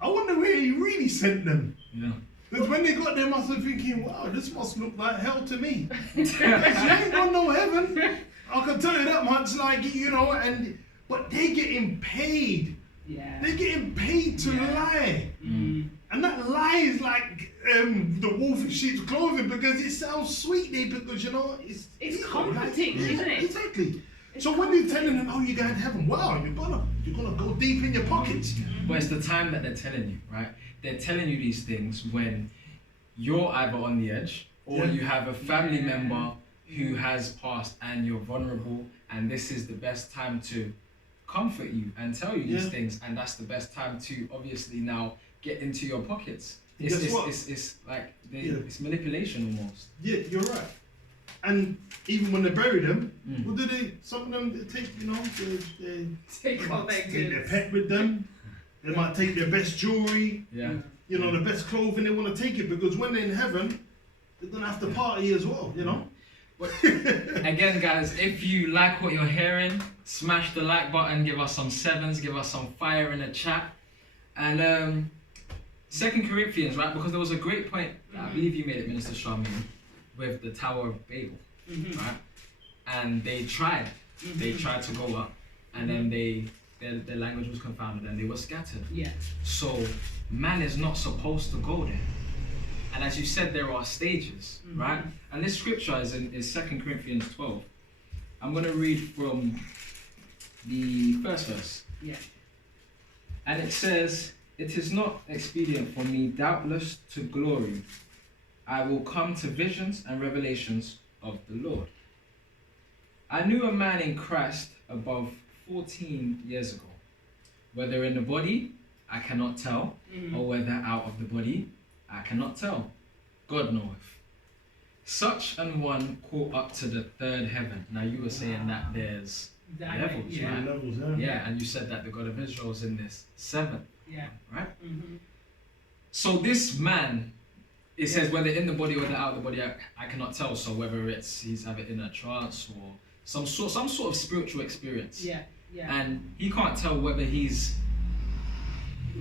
I wonder where he really sent them. Yeah. Because when they got there, must have thinking, wow, this must look like hell to me. Because you ain't got no heaven. I can tell you that much, but they getting paid. Yeah. They're getting paid to lie. And that lie is like the wolf in sheep's clothing because it sounds sweet there because, it's comforting, isn't it? Exactly. So when you're telling them, oh, you're going to heaven, wow, you're gonna go deep in your pockets. But it's the time that they're telling you, right? They're telling you these things when you're either on the edge or you have a family member who has passed and you're vulnerable, and this is the best time to comfort you and tell you these things, and that's the best time to obviously now get into your pockets. It's like it's manipulation almost. Yeah, you're right. And even when they bury them, what do they? Some of them they take, Take all their take their goods. pet with them. They might take their best jewelry, Yeah. the best clothing. They want to take it because when they're in heaven, they're gonna have to party as well. But again, guys, if you like what you're hearing, smash the like button, give us some sevens, give us some fire in the chat. And 2 Corinthians, right? Because there was a great point, I believe you made it, Minister Charmaine, with the Tower of Babel, right? And they tried. They tried to go up, and then their language was confounded, and they were scattered. Yeah. So man is not supposed to go there. And as you said, there are stages, right? And this scripture is 2 Corinthians 12. I'm going to read from the first verse. Yeah. And it says, "It is not expedient for me, doubtless, to glory. I will come to visions and revelations of the Lord. I knew a man in Christ above 14 years ago. Whether in the body, I cannot tell, or whether out of the body, I cannot tell. God knoweth. Such an one caught up to the third heaven." Now you were saying that there's levels, yeah. right? Levels, Yeah, and you said that the God of Israel is in this seventh, Yeah. right? Mm-hmm. So this man, it says whether in the body or whether out of the body, I cannot tell. So whether it's he's having in a trance or some sort of spiritual experience. Yeah. Yeah. And he can't tell whether he's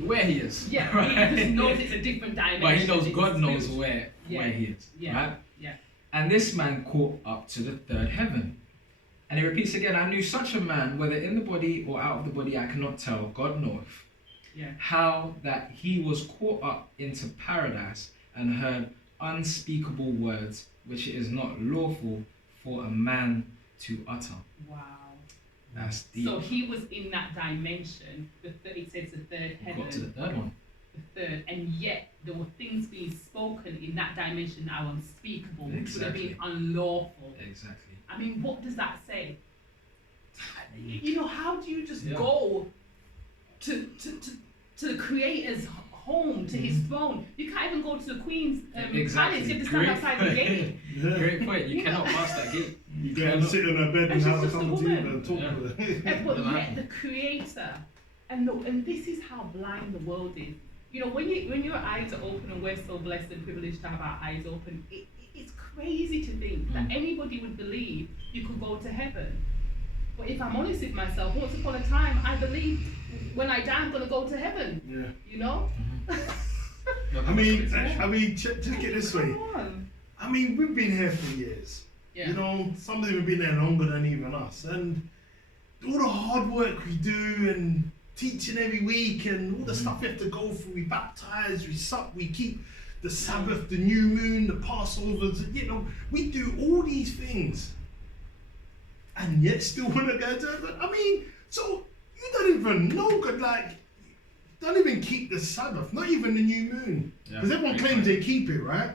where he is. Yeah. Right? He just knows it's a different dimension. But he knows It's God knows spiritual. where he is. Yeah. Right? Yeah. And this man caught up to the third heaven. And he repeats again, "I knew such a man, whether in the body or out of the body, I cannot tell, God knoweth, Yeah. how that he was caught up into paradise and heard unspeakable words, which it is not lawful for a man to utter." Wow. That's deep. So he was in that dimension. It says the third We heaven. got to the third one. The third, and yet there were things being spoken in that dimension that are unspeakable, which would have been Exactly. unlawful. Exactly. I mean, what does that say? You know, how do you just Yeah. go to the Creator's home, to His throne? You can't even go to the Queen's Exactly. palace. You have to stand outside the gate. Yeah. Great point. You cannot pass that gate. You go and sit on her bed and And she's have a just a cup of tea woman. and talk to her. But Yeah. yet the Creator, and this is how blind the world is. You know, when your eyes are open, and we're so blessed and privileged to have our eyes open, it's crazy to think that anybody would believe you could go to heaven. But if I'm honest with myself, once upon a time, I believed when I die, I'm going to go to heaven. Yeah. You know? I mean, check it this way. Come on. I mean, we've been here for years. Yeah. You know, some of them have been there longer than even us. And all the hard work we do and teaching every week and all the stuff we have to go through, we baptize, we sup, we keep the Sabbath, the new moon, the Passovers, you know, we do all these things. And yet still want to go to heaven. I mean, so you don't even know God, like, don't even keep the Sabbath, not even the new moon. Yeah. Because everyone claims they keep it, right?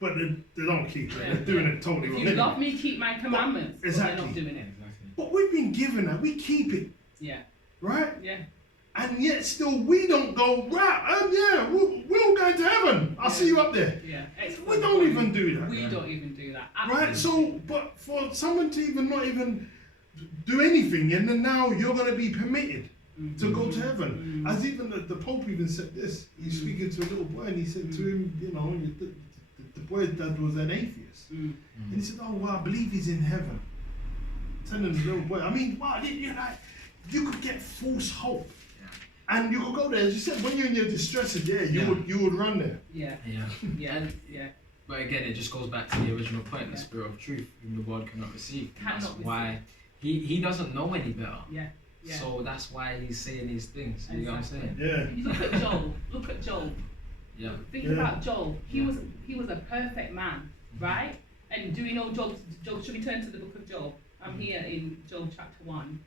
But they don't keep it. Yeah. They're doing it totally If wrong. you anyway. love me, keep my commandments. But Exactly. they're not doing it. Exactly. But we've been given that. We keep it, Yeah. right? Yeah. And yet still we don't go, right, yeah, we're all going to heaven. I'll see you up there. Yeah. We don't even do that. We don't even do that. Right? Absolutely. So, but for someone to even not even do anything, and then now you're going to be permitted to go to heaven. As even the Pope even said this. He's speaking to a little boy, and he said to him, you know, the boy's dad was an atheist. And he said, oh, well, I believe he's in heaven. Telling the little boy, I mean, wow, you could get false hope. And you could go there, as you said, when you're in your distress, you would run there. Yeah. Yeah. Yeah. Yeah. But again, it just goes back to the original point, the spirit of truth, whom the world cannot receive. And that's Cannot why he doesn't know any better. Yeah. Yeah. So that's why he's saying these things. You know what I'm saying? Yeah. You look at Job. Look at Job. Yeah. Think Yeah. about Job. He was a perfect man, right? And do we know Job? Should we turn to the book of Job? I'm here in Job chapter 1.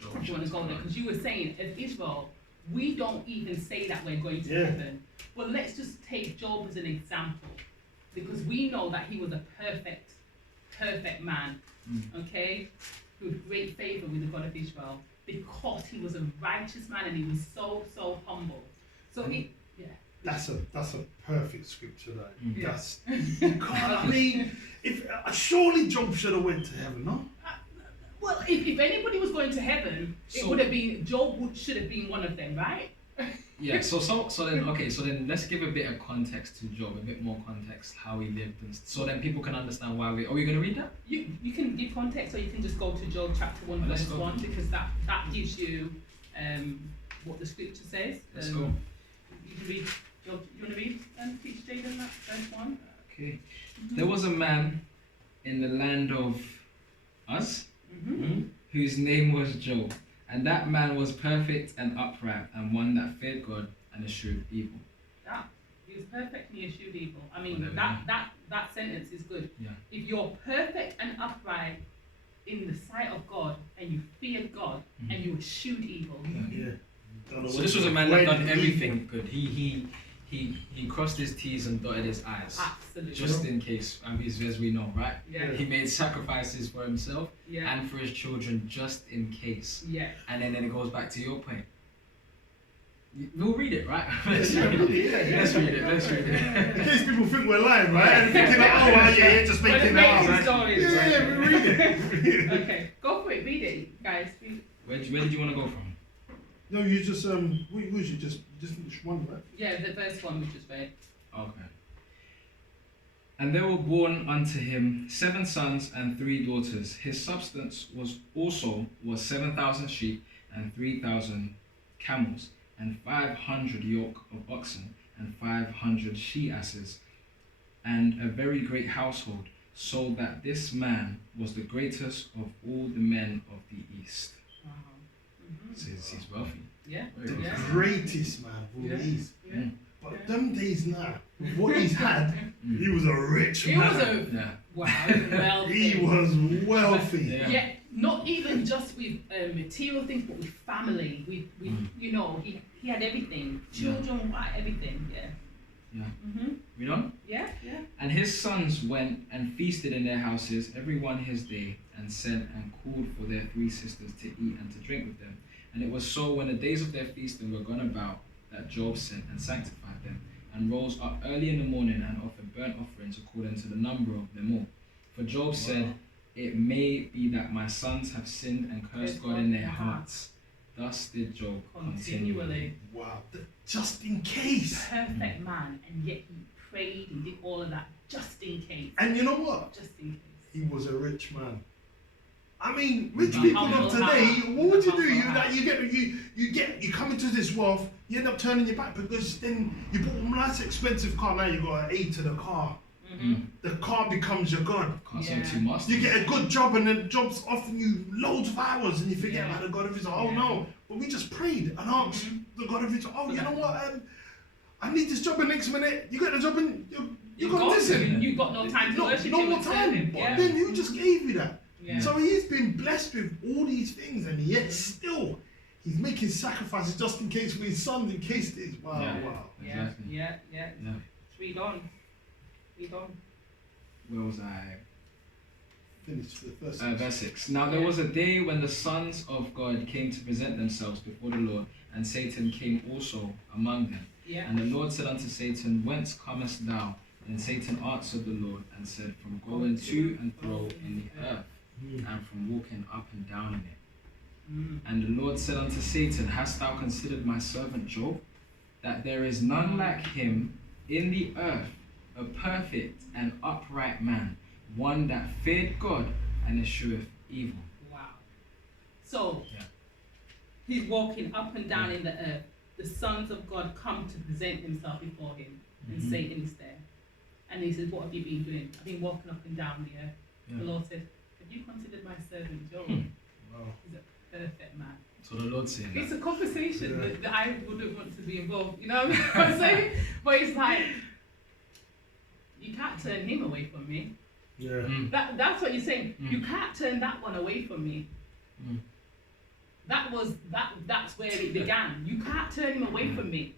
Job If you want to go there, because you were saying, as Israel, we don't even say that we're going to Yeah. heaven. Well, let's just take Job as an example, because we know that he was a perfect man, okay, with great favor with the God of Israel, because he was a righteous man and he was so humble. So That's a perfect scripture, that. Yeah. That's you can't. I mean, if surely Job should have went to heaven, no? Well, if anybody was going to heaven, it So- would have been Job. Should have been one of them, right? Yeah. So then let's give a bit of context to Job, a bit more context how he lived, and so then people can understand why we. Are we gonna read that? You can give context, or you can just go to Job chapter 1 Well, let's verse go. 1, because that gives you what the scripture says. Let's go. You can read Job. You want to read teach Jaden that verse 1? Okay. There was a man in the land of Uz, whose name was Job, and that man was perfect and upright, and one that feared God and eschewed evil. He was perfect and he eschewed evil. I mean, Whatever, that sentence is good. Yeah. If you're perfect and upright in the sight of God, and you feared God, and you eschewed evil, Yeah. So this was a man that done everything good. He crossed his T's and dotted his I's. Absolutely. Just in case, as we know, right? Yeah. He made sacrifices for himself Yeah. and for his children, just in case. Yeah. And then it goes back to your point. We'll read it, right? Let's read it. Let's read it. In case people think we're lying, right? And thinking like, oh, well, yeah, just making that up. Stories. Yeah, we read it. Okay, go for it. Read it, guys. Read it. Where did you want to go from? No, you just we should just one, right? Yeah, the first one we just read. Okay. And there were born unto him 7 sons and 3 daughters. His substance was 7,000 sheep and 3,000 camels, and 500 yoke of oxen, and 500 she-asses, and a very great household, so that this man was the greatest of all the men of the east. Wow. So he's wealthy. Yeah. The Yeah. greatest man of all Yeah. these. Yeah. But them days now, with what he's had, he was a rich He man. was a Yeah. wealthy. He was wealthy. Yeah. Yeah, not even just with material things, but with family. With you know, he had everything. Children, everything. Yeah. Yeah. Mhm. We done? Yeah. Yeah. And his sons went and feasted in their houses, every one his day, and sent and called for their 3 sisters to eat and to drink with them. And it was so, when the days of their feasting were gone about, that Job sent and sanctified them, and rose up early in the morning and offered burnt offerings according to the number of them all. For Job said, it may be that my sons have sinned and cursed God in their hearts. Thus did Job continually. Wow. Just in case. Perfect man, and yet he prayed and did all of that just in case. And you know what? Just in case. He was a rich man. I mean, rich The people of humble today, heart. what would The you do? humble You come into this wealth, you end up turning your back because then you bought a nice expensive car, now you got an A to the car. Mhm. The car becomes your God. Can't Yeah. say too much. You get a good job and the job's offering you loads of hours and you forget Yeah. about the God of Israel. Oh Yeah. no, but we just prayed and asked the God of Israel, oh, you know what, I need this job, and next minute you get the job and you got this in. You got no time to worship No him more and serve time. him. But Yeah. then who just gave you that? Yeah. So he's been blessed with all these things, and yet still he's making sacrifices just in case for his sons, in case this. Wow, Yeah. wow. Yeah. Exactly. Yeah. Yeah. Read on. Read on. Where was I? Finish the first. Verse 6. Now there was a day when the sons of God came to present themselves before the Lord, and Satan came also among them. Yeah. And the Lord said unto Satan, Whence comest thou? And Satan answered the Lord and said, From going to and fro in the earth, and from walking up and down in it. Mm. And the Lord said unto Satan, Hast thou considered my servant Job, that there is none like him in the earth, a perfect and upright man, one that feared God and escheweth evil. Wow. So Yeah. he's walking up and down in the earth. The sons of God come to present himself before him, and Mhm. Satan is there. And he says, What have you been doing? I've been walking up and down the earth. Yeah. The Lord said, Have you considered my servant Job? Wow. He's a perfect man. So the Lord saying It's that. a conversation Yeah. that I wouldn't want to be involved, you know what I'm saying? But it's like, you can't turn him away from me. Yeah. Mm. That's what you're saying. Mm. You can't turn that one away from me. Mm. That's where it began. You can't turn him away from me.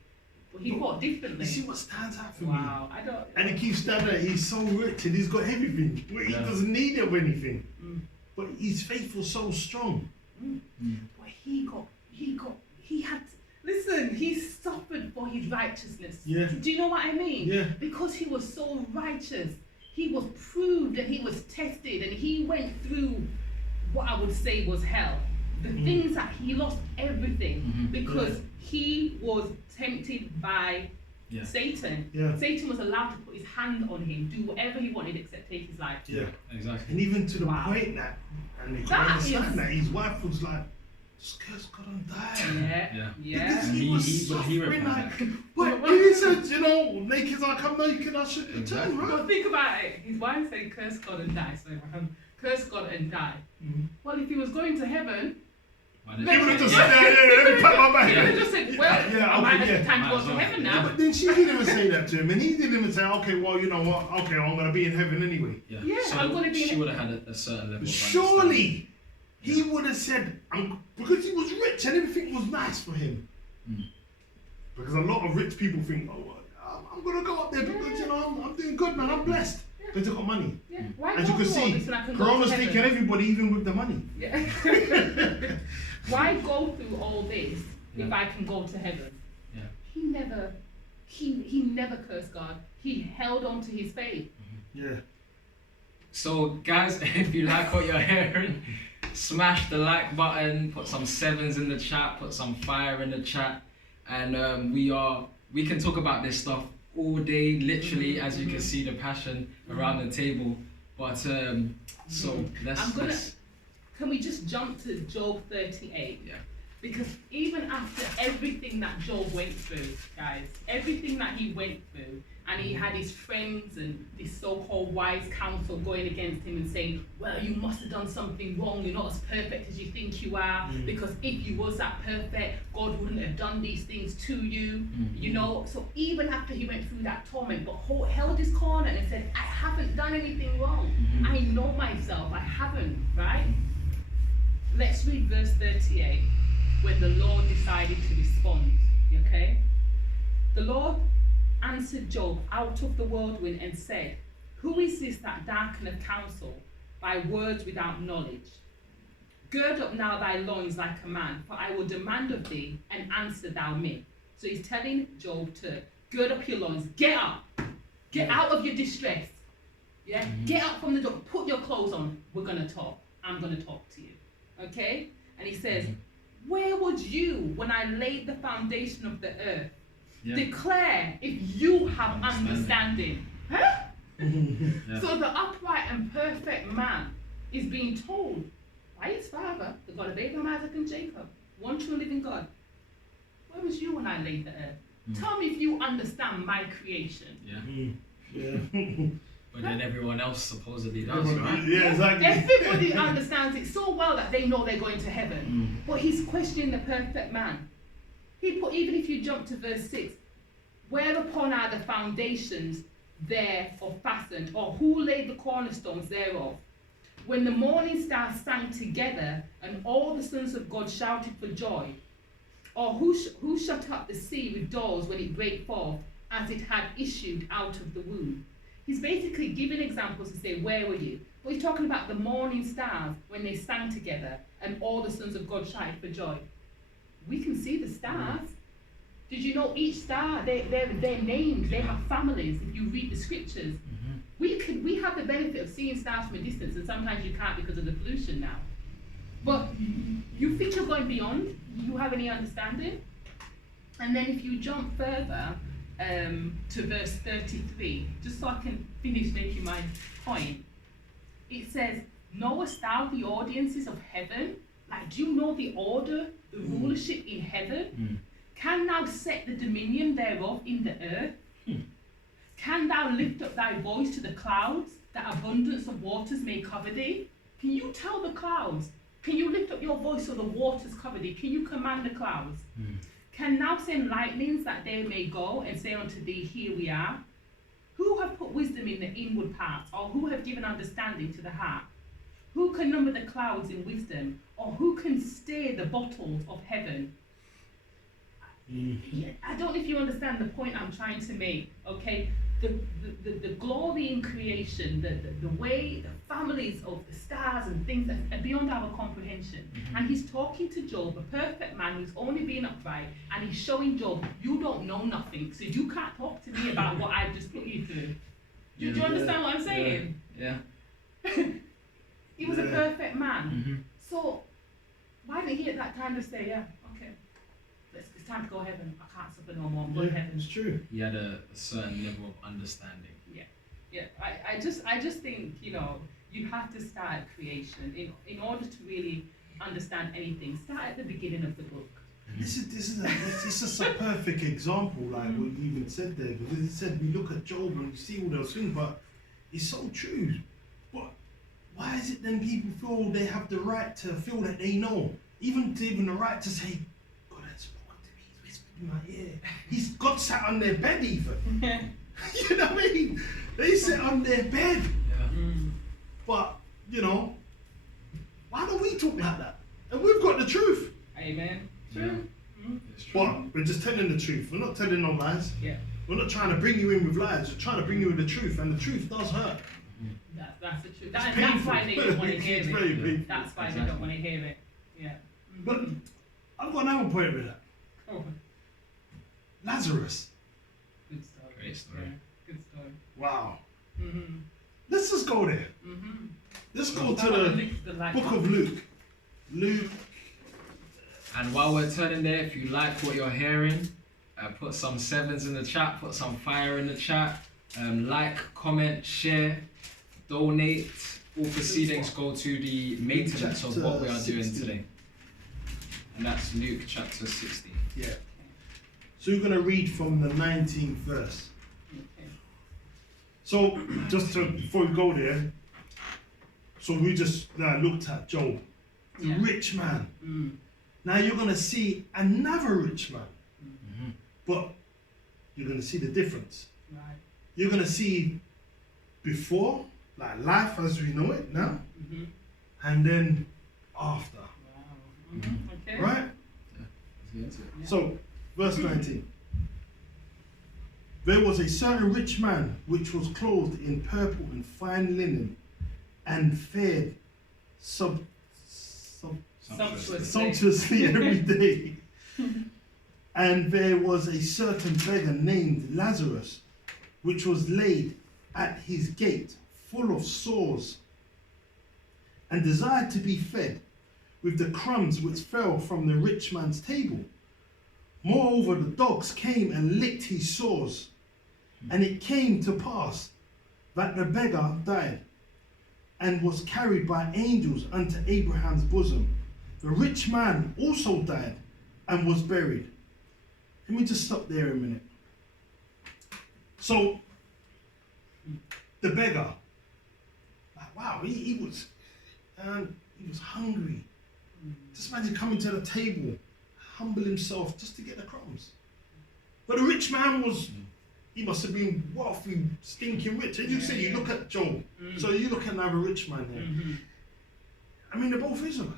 But he thought differently. You see what stands out for me? Wow, I don't. And he keeps standing there, he's so rich and he's got everything. He Yeah. doesn't need of anything. Mm. But he's faithful, so strong. But he had. Listen, he suffered for his righteousness. Yeah. Do you know what I mean? Yeah. Because he was so righteous, he was proved and he was tested, and he went through what I would say was hell. The things that he lost everything Mhm. because he was tempted by Yeah. Satan. Yeah. Satan was allowed to put his hand on him, do whatever he wanted except take his life. Yeah. Exactly. And even to the Wow. point that, and you can That understand is- that, his wife was like, just curse God and die. Yeah. Yeah. Because And he he- was he- but he suffering replied like, but he said, you know, naked I come, naked I should return, Exactly. right? But think about it. His wife said, curse God and die. So, curse God and die. Mhm. Well, if he was going to heaven, Why He did would have just Yeah. said, yeah, let me pat my he back. would have just said, well, Yeah, I might okay, have time Might to as go to well. heaven Yeah, now. but then she didn't even say that to him, and he didn't even say, okay, well, you know what, okay, I'm going to be in heaven anyway. Yeah. Yeah, So I'm gonna be she in- would have had a certain level of Surely, he Yeah. would have said, because he was rich and everything was nice for him. Because a lot of rich people think, oh, I'm gonna go up there because you know I'm doing good, man. I'm blessed because I got money. Yeah. Why As you go can through all see, this when I can go Corona's to taking heaven? everybody, even with the money. Yeah. Why go through all this if Yeah. I can go to heaven? Yeah. He never cursed God. He held on to his faith. Yeah. So guys, if you like what you're hearing, smash the like button, put some 7s in the chat, put some fire in the chat, and we can talk about this stuff all day, literally, as you can see the passion around the table. But so let's Can we just jump to Job 38? Yeah. Because even after everything that Job went through, guys, everything that he went through, and he had his friends and this so-called wise counsel going against him and saying, well, you must have done something wrong, you're not as perfect as you think you are, because if you was that perfect, God wouldn't have done these things to you, you know. So even after he went through that torment, but held his corner and said, I haven't done anything wrong. I know myself, I haven't, right? Let's read verse 38, when the Lord decided to respond, okay? The Lord answered Job out of the whirlwind and said, who is this that darkeneth counsel by words without knowledge? Gird up now thy loins like a man, for I will demand of thee, and answer thou me. So he's telling Job to gird up your loins, get up, get out of your distress, yeah? Get up from the door, put your clothes on, we're gonna talk, I'm gonna talk to you, okay? And he says, where was you when I laid the foundation of the earth? Yeah. Declare if you have understanding. Huh? Yeah. So the upright and perfect man is being told by his father, the God of Abraham, Isaac, and Jacob, one true living God. Where was you when I laid the earth? Tell me if you understand my creation. Yeah. But then everyone else supposedly does, right? Yeah, exactly. Everybody understands it so well that they know they're going to heaven. But he's questioning the perfect man. He put, even if you jump to verse 6, whereupon are the foundations thereof fastened, or who laid the cornerstones thereof? When the morning stars sang together, and all the sons of God shouted for joy, or who shut up the sea with doors when it brake forth, as it had issued out of the womb? He's basically giving examples to say, where were you? But he's talking about the morning stars when they sang together, and all the sons of God shouted for joy. We can see the stars. Did you know each star, they're named, they have families. If you read the scriptures, we have the benefit of seeing stars from a distance, and sometimes you can't because of the pollution now. But you think you're going beyond? You have any understanding? And then if you jump further to verse 33, just so I can finish making my point, it says, knowest thou the audiences of heaven? Like, do you know the order, the rulership in heaven? Can thou set the dominion thereof in the earth? Can thou lift up thy voice to the clouds, that abundance of waters may cover thee? Can you tell the clouds? Can you lift up your voice so the waters cover thee? Can you command the clouds? Can thou send lightnings that they may go and say unto thee, here we are? Who have put wisdom in the inward parts, or who have given understanding to the heart? Who can number the clouds in wisdom, or who can stay the bottles of heaven? I don't know if you understand the point I'm trying to make, okay? The glory in creation, the way, the families of the stars and things that are beyond our comprehension. And he's talking to Job, a perfect man who's only been upright, and he's showing Job, you don't know nothing, so you can't talk to me about what I've just put you through. Do you understand what I'm saying? Yeah. He was a perfect man. So why didn't he at that time just say, yeah, okay, it's time to go to heaven. I can't suffer no more. I'm going to heaven. It's true. He had a certain level of understanding. Yeah. I just think, you know, you have to start at creation in order to really understand anything. Start at the beginning of the book. This is a perfect example, like what you even said there, because it said we look at Job and we see all those things, but it's so true. But why is it then people feel they have the right to feel that they know, even the right to say, God has spoken to me, he's whispered in my ear. God sat on their bed even. You know what I mean? They sit on their bed. But you know, why don't we talk like that? And we've got the truth. Amen. True. But We're just telling the truth. We're not telling no lies. Yeah. We're not trying to bring you in with lies. We're trying to bring you with the truth, and the truth does hurt. That's the truth. That's why they don't want to hear It's very it. painful. That's why they don't want to hear it. Yeah. But I've got another point with that. Oh, Lazarus. good story. Great story. Yeah, good story. Wow. Mm-hmm. Let's just go there. Mm-hmm. Let's go to the book of Luke. Luke. And while we're turning there, if you like what you're hearing, put some sevens in the chat, put some fire in the chat, like, comment, share, donate. All proceedings go to the maintenance of what we are doing 16. today. And that's Luke chapter 16. Yeah. So we're going to read from the 19th verse. Okay. So before we go there, so we just looked at Job, the Yeah. rich man. Mm. Now you're going to see another rich man, Mm-hmm. but you're going to see the difference. Right. You're going to see before, like life as we know it now, Mm-hmm. and then after, Wow. Mm-hmm. Okay. right? Let's get into it. Yeah. So, verse 19. There was a certain rich man which was clothed in purple and fine linen, and fared sumptuously every day. And there was a certain beggar named Lazarus, which was laid at his gate, full of sores, and desired to be fed with the crumbs which fell from the rich man's table. Moreover, the dogs came and licked his sores. And it came to pass that the beggar died, and was carried by angels unto Abraham's bosom. The rich man also died, and was buried. Let me just stop there a minute. So, the beggar, like, wow, he was hungry. Just imagine coming to the table, humble himself just to get the crumbs. But the rich man he must have been wealthy, stinking rich. As you say, you look at Job, so you look at another rich man here. Mm-hmm. I mean, they're both Israelites.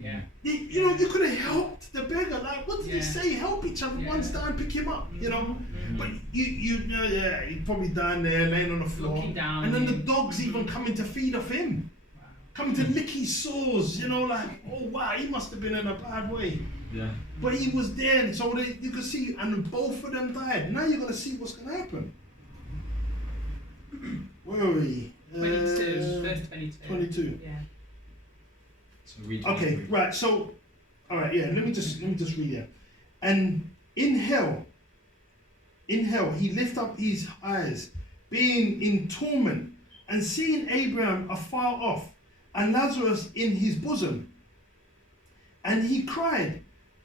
Yeah. You know, you could have helped the beggar. Like, what did he Yeah. say? Help each other. Yeah. One's down, pick him up. You know. Mhm. But he's probably down there, laying on the floor. Looking down. And then the dogs even coming to feed off him, Wow. coming to lick his sores. You know, like, oh wow, he must have been in a bad way. Yeah. But he was there, so you could see, and both of them died. Now you're gonna see what's gonna happen. Where are we? 22, verse 22. 22. Yeah. So read. Okay, right. So, all right, yeah. Let me just read it. And in hell, he lift up his eyes, being in torment, and seeing Abraham afar off, and Lazarus in his bosom. And he cried,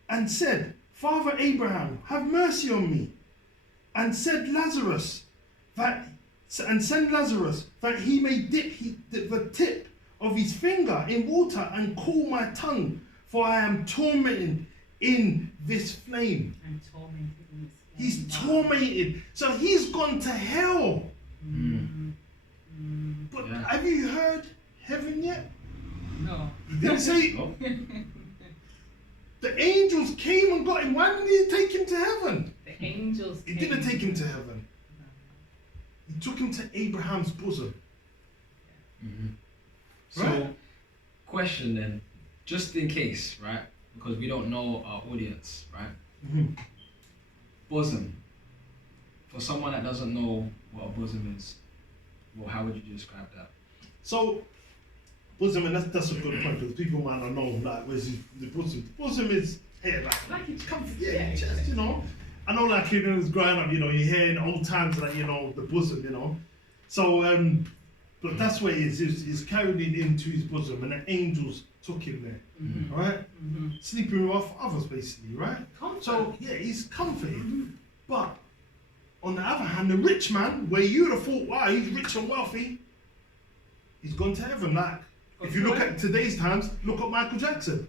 and said, Father Abraham, have mercy on me, and send Lazarus that he may dip the tip of his finger in water and cool my tongue, for I am tormented in this flame. I'm tormented in this. He's tormented. So he's gone to hell. But Yeah. have you heard heaven yet? No. He didn't say Oh. the angels came and got him. Why didn't he take him to heaven? The angels He came. didn't take him to heaven. He took him to Abraham's bosom. Mm-hmm. So, Right. question then, just in case, right? Because we don't know our audience, right? Bosom. For someone that doesn't know what a bosom is, well, how would you describe that? So, bosom, and that's a good point because people might not know, like, where's the bosom? The bosom is here, like it's comfort, yeah, your chest, you know. I know, like, you know, was growing up, you know, you hear in old times, like, you know, the bosom, you know. So, but that's where it is. He's carried it into his bosom, and the angels took him there, Mhm. right? Mhm. Sleeping with others, basically, right? Comfort. So, yeah, he's comforted. But on the other hand, the rich man, where you would have thought, wow, he's rich and wealthy, he's gone to heaven. Like, if you look at today's times, look at Michael Jackson.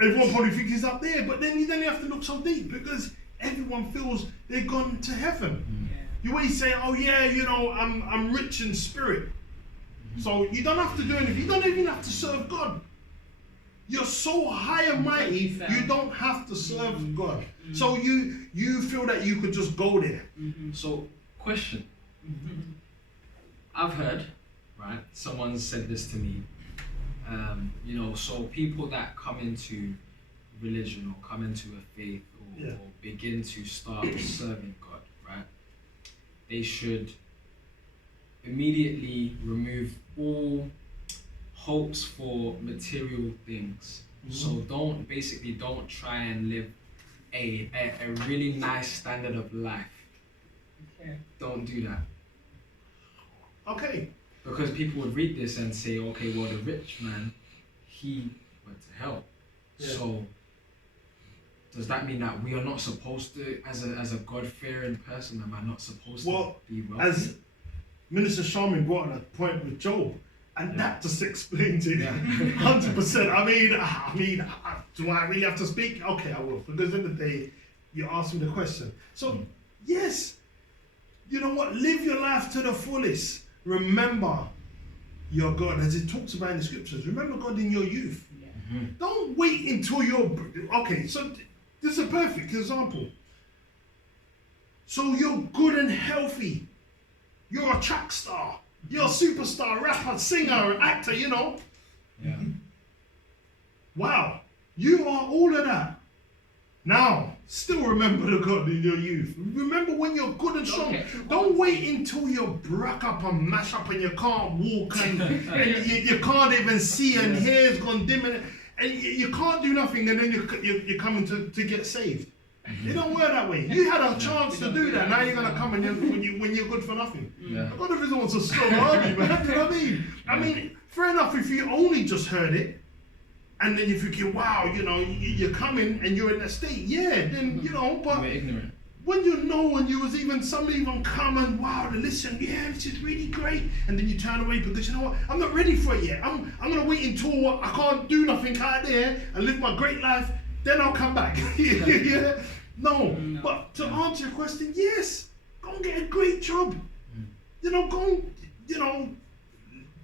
Everyone probably thinks he's up there, but then you have to look so deep because everyone feels they've gone to heaven. Yeah. You always say, oh yeah, you know, I'm rich in spirit. So you don't have to do anything. You don't even have to serve God. You're so high and mighty, Yourself. you don't have to serve God. So you feel that you could just go there. So, question. I've heard, right? Someone said this to me. So people that come into religion or come into a faith or begin to start serving God, right? They should immediately remove all hopes for material things. So don't try and live a really nice standard of life. Okay. Don't do that. Okay. Because people would read this and say, okay, well, the rich man, he went to hell. Yeah. So does that mean that we are not supposed to, as a God-fearing person, am I not supposed to be wealthy? As Minister Sharmin brought a point with Job, and that just explains it 100%. I mean, do I really have to speak? Okay, I will. Because at the end of the day, you asked me the question. So, yes, you know what? Live your life to the fullest. Remember your God, as it talks about in the scriptures. Remember God in your youth. Yeah. Don't wait until you're... Okay, so this is a perfect example. So you're good and healthy. You're a track star. You're a superstar, rapper, singer, actor, you know. Yeah. Wow. You are all of that. Now, still remember the God in your youth. Remember when you're good and strong. Don't wait until you're broke up and mash up and you can't walk and, you can't even see and hair's gone dim and you can't do nothing and then you're coming to get saved. It don't work that way. You had a chance to do that. Now you're gonna come and when you're good for nothing. Yeah. God of Israel wants a strong army, man. You know what I mean? I mean, fair enough if you only just heard it, and then you think, wow, you know, you're coming and you're in that state. Yeah, then you know, but We're ignorant. when you know and you was somebody even come and wow, listen, yeah, this is really great, and then you turn away because you know what, I'm not ready for it yet. I'm gonna wait until I can't do nothing out there and live my great life. Then I'll come back. Yeah. No, but to answer your question, yes, go and get a great job. You know, go and, you know,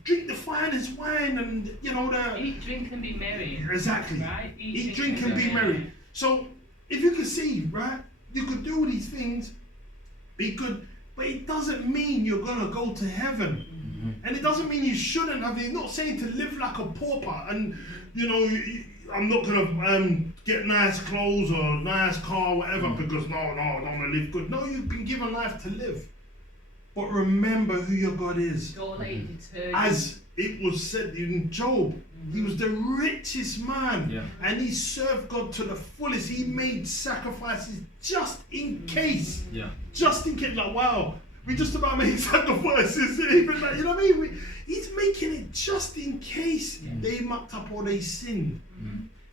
drink the finest wine and, you know, Eat, drink and be merry. Exactly. Right? Eat, drink and be merry. So, if you can see, right, you could do these things, be good, but it doesn't mean you're going to go to heaven. And it doesn't mean you shouldn't have, it's not saying to live like a pauper and, you know, I'm not gonna get nice clothes or nice car, whatever, because no, I don't wanna live good. No, you've been given life to live. But remember who your God is. Don't let it deter you. As it was said in Job, he was the richest man and he served God to the fullest. He made sacrifices just in case. Just in case, like wow, we just about made sacrifices, even like, you know what I mean? He's making it just in case they mucked up or they sinned.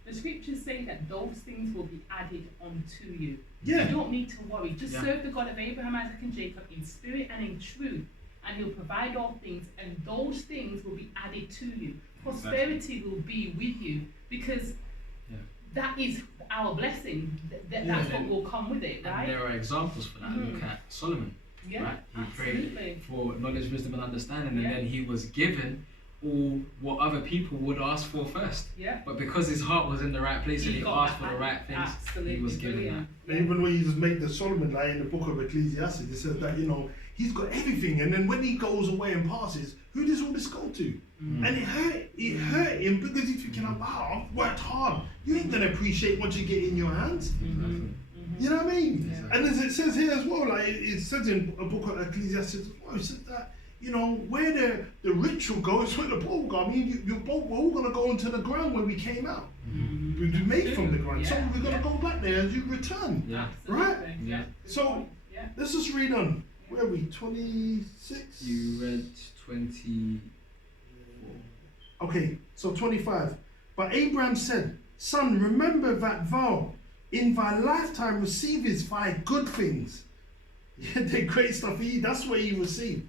The scriptures say that those things will be added onto you. Yeah. You don't need to worry. Just serve the God of Abraham, Isaac, and Jacob in spirit and in truth, and He'll provide all things, and those things will be added to you. Prosperity will be with you because that is our blessing. That's what will come with it, right? And there are examples for that. Look at Solomon. Yeah, right? He absolutely. prayed for knowledge, wisdom, and understanding, and then he was given all what other people would ask for first. But because his heart was in the right place and he asked for the right things, he was given that. And even when you just make the Solomon, like in the book of Ecclesiastes, it says that, you know, he's got everything, and then when he goes away and passes, who does all this go to? And it hurt him because he's thinking, wow, I've worked hard. You ain't gonna appreciate what you get in your hands. You know what I mean? And as it says here as well, like it says in a book of Ecclesiastes as well, it says that, you know, where the rich will go is where the poor will go. I mean, we're all going to go into the ground where we came out. We were made from the ground. So we're going to go back there as you return. Right? So let's just read on. Where are we? 26? You read 24. Okay, so 25. But Abraham said, son, remember that thou in thy lifetime receivest thy good things. Yeah, the great stuff. That's what he received.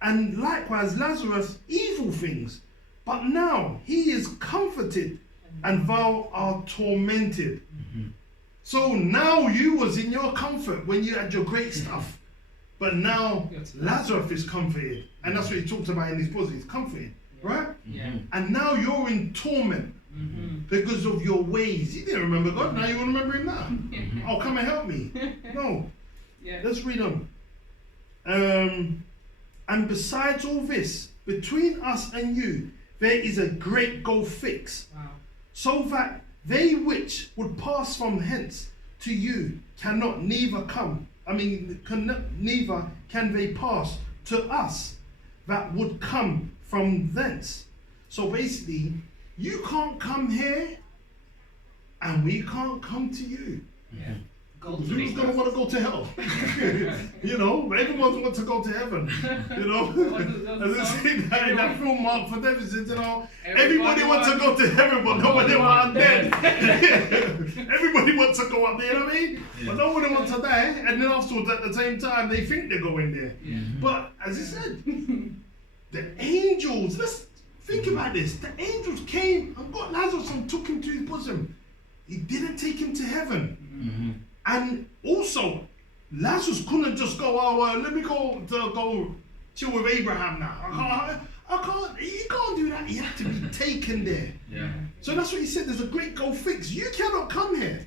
And likewise Lazarus evil things. But now he is comforted and thou art tormented. So now you was in your comfort when you had your great stuff. But now Lazarus is comforted. And that's what he talked about in his book. He's comforted. right? Yeah. And now you're in torment because of your ways. You didn't remember God, now you want to remember him now. Oh, come and help me. No. Yeah. Let's read on. And besides all this, between us and you, there is a great gulf fixed, Wow. so that they which would pass from hence to you cannot neither neither can they pass to us that would come from thence. So basically, you can't come here and we can't come to you. Yeah. Who's gonna want to go to hell? You know, everyone wants to go to heaven. You know, as I say that in that film, Mark for Deficit, you know, everybody wants to go to heaven, but nobody wants dead. Everybody wants to go up there, you know what I mean? Yeah. But nobody wants to die, and then afterwards, at the same time, they think they're going there. Yeah. But as I said, the angels. Let's think about this. The angels came and got Lazarus and took him to his bosom. He didn't take him to heaven. And also, Lazarus couldn't just go, oh, well, let me go chill with Abraham now. I can't, you can't do that. You have to be taken there. Yeah. So that's what he said, there's a great gulf fixed. You cannot come here.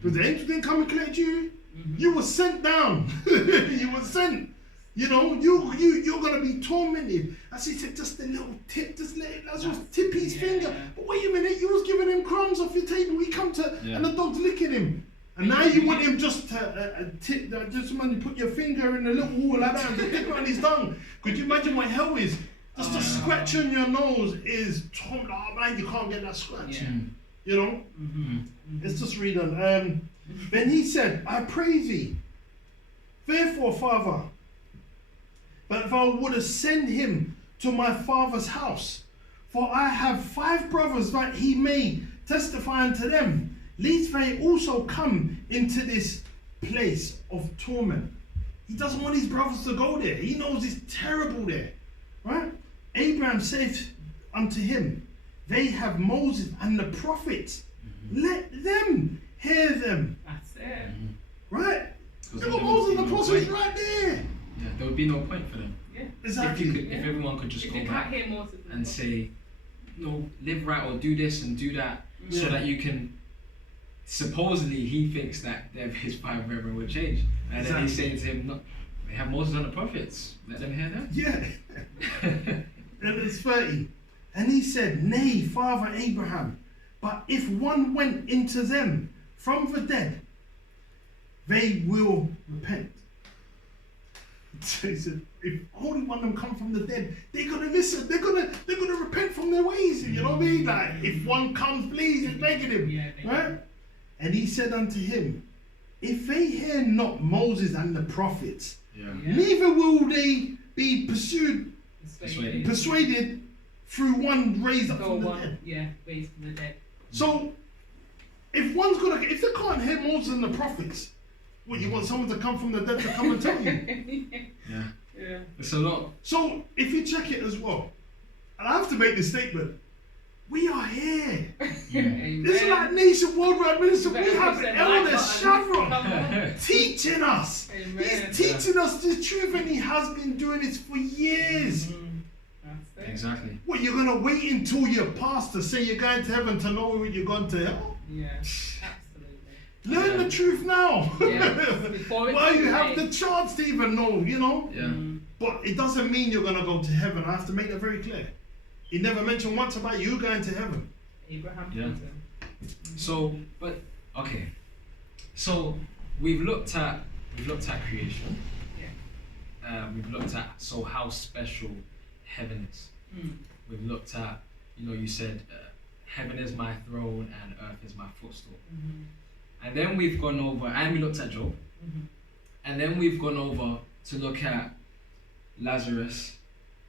Because the angels didn't come and collect you. You were sent down. You were sent. You know, you're going to be tormented. As he said, just a little tip, just let Lazarus tip his finger. But wait a minute, you was giving him crumbs off your table. He come to, and the dog's licking him. And now you want him just to tip, just when you put your finger in a little hole like that and just tip it on his tongue. Could you imagine what hell is? Just a scratch on your nose is, oh man, you can't get that scratch. Yeah. You know? Let's just read on. Then he said, I pray thee, therefore, Father, that thou wouldest send him to my father's house. For I have 5 brothers, that he may testify unto them, lest they also come into this place of torment. He doesn't want his brothers to go there. He knows it's terrible there. Right? Abraham said unto him, they have Moses and the prophets. Let them hear them. That's it. Right? They've got Moses and the prophets right there. Yeah, there would be no point for them. Yeah. Exactly. If everyone could just If go you back can't hear Moses and say, no, live right or do this and do that, so that you can. Supposedly, he thinks that his 5 brethren will change, and then he's saying to him, "No, they have Moses and the prophets. Let them hear them." Yeah. And it's 30. And he said, nay, Father Abraham, but if one went into them from the dead, they will repent. So he said, if only one of them come from the dead, they're gonna listen. They're gonna repent from their ways. You know what I mean? Like, if one comes, please, he's begging him, right? And he said unto him, if they hear not Moses and the prophets, neither will they be persuaded through one raised up from the dead. Yeah, raised from the dead. So, if they can't hear Moses and the prophets, what, you want someone to come from the dead to come and tell you? Yeah. It's a lot. So, if you check it as well, and I have to make this statement, we are here. This is like Nation Worldwide Minister. We have Elder Shavrock teaching us. He's teaching us the truth, and he has been doing this for years. Exactly. What, you're going to wait until your pastor say you're going to heaven to know when you're going to hell? Yeah, absolutely. Learn the truth now. Before While you have the chance to even know, you know? Yeah. But it doesn't mean you're going to go to heaven. I have to make that very clear. He never mentioned once about you going to heaven. Abraham. Yeah. So, but okay. So we've looked at creation. Yeah. We've looked at how special heaven is. We've looked at, you said heaven is my throne and earth is my footstool. And then we've gone over, and we looked at Job. And then we've gone over to look at Lazarus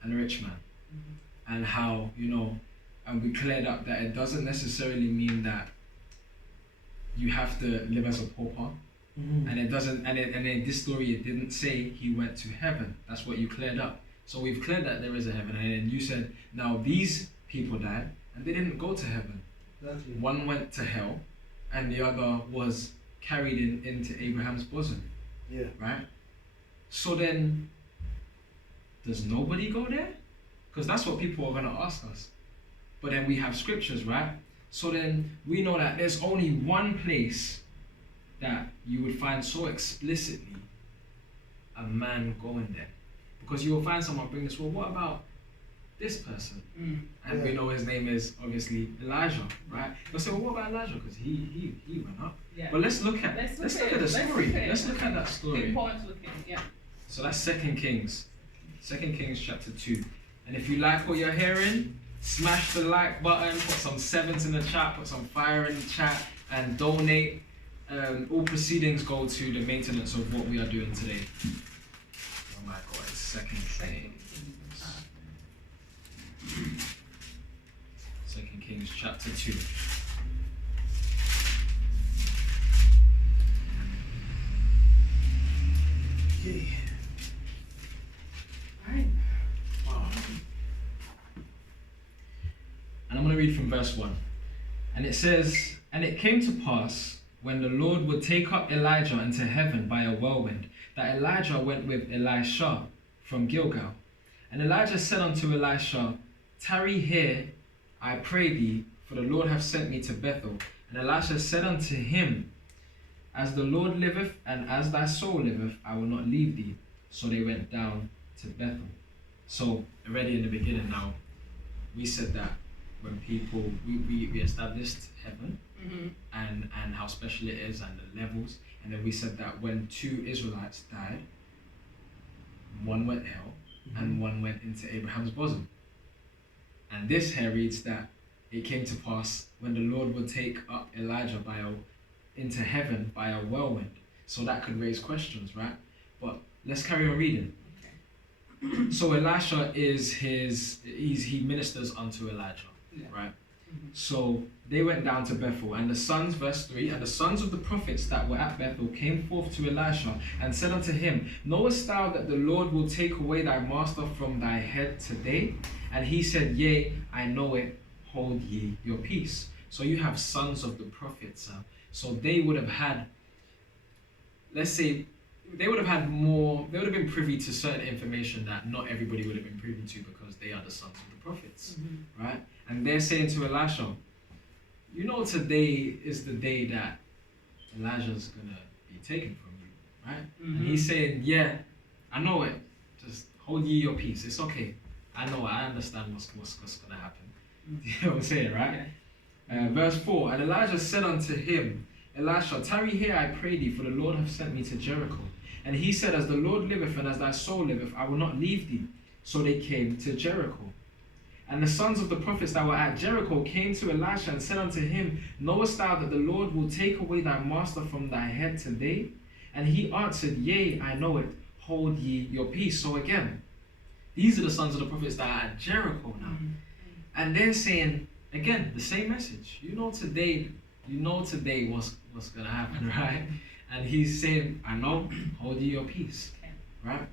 and the rich man. And how, and we cleared up that it doesn't necessarily mean that you have to live as a pauper. And it doesn't, and in this story it didn't say he went to heaven. That's what you cleared up. So we've cleared that there is a heaven. And then you said, now these people died and they didn't go to heaven. Exactly. One went to hell and the other was carried into Abraham's bosom. Yeah. Right? So then, does nobody go there? Because that's what people are going to ask us. But then we have scriptures, right? So then we know that there's only one place that you would find so explicitly a man going there. Because you will find someone bring this, well, what about this person? And we know his name is obviously Elijah, right? They'll say, well, what about Elijah? Because he went up. Yeah. But let's look at the story. Let's look at that story. Important to look at, yeah. So that's 2 Kings. 2 Kings chapter 2. And if you like what you're hearing, smash the like button, put some sevens in the chat, put some fire in the chat, and donate. All proceedings go to the maintenance of what we are doing today. Oh my God, it's 2 Kings. 2 Kings chapter 2. Okay. Alright. And I'm going to read from verse 1. And it says, "And it came to pass, when the Lord would take up Elijah into heaven by a whirlwind, that Elijah went with Elisha from Gilgal. And Elijah said unto Elisha, Tarry here, I pray thee, for the Lord hath sent me to Bethel. And Elisha said unto him, As the Lord liveth, and as thy soul liveth, I will not leave thee. So they went down to Bethel." So already in the beginning now, we said that when people, we established heaven and how special it is and the levels. And then we said that when 2 Israelites died, one went hell and one went into Abraham's bosom. And this here reads that it came to pass when the Lord would take up Elijah into heaven by a whirlwind. So that could raise questions, right? But let's carry on reading. Okay. So Elisha is he ministers unto Elijah, right? So they went down to Bethel, and the sons, verse 3, and the sons of the prophets that were at Bethel came forth to Elisha and said unto him, Knowest thou that the Lord will take away thy master from thy head today? And he said, Yea, I know it, hold ye your peace. So you have sons of the prophets. So they would have had, let's say, they would have been privy to certain information that not everybody would have been privy to, because they are the sons of the prophets, right? And they're saying to Elisha, you know, today is the day that Elijah's gonna be taken from you, right? And he's saying, yeah, I know it. Just hold ye your peace. It's okay. I know. I understand what's gonna happen. You know what I'm saying, right? Yeah. Verse 4. And Elijah said unto him, Elisha, tarry here, I pray thee, for the Lord hath sent me to Jericho. And he said, As the Lord liveth and as thy soul liveth, I will not leave thee. So they came to Jericho. And the sons of the prophets that were at Jericho came to Elisha and said unto him, Knowest thou that the Lord will take away thy master from thy head today? And he answered, Yea, I know it. Hold ye your peace. So again, these are the sons of the prophets that are at Jericho now. And they're saying, again, the same message. You know today what's going to happen, right? And he's saying, I know, hold ye your peace, right?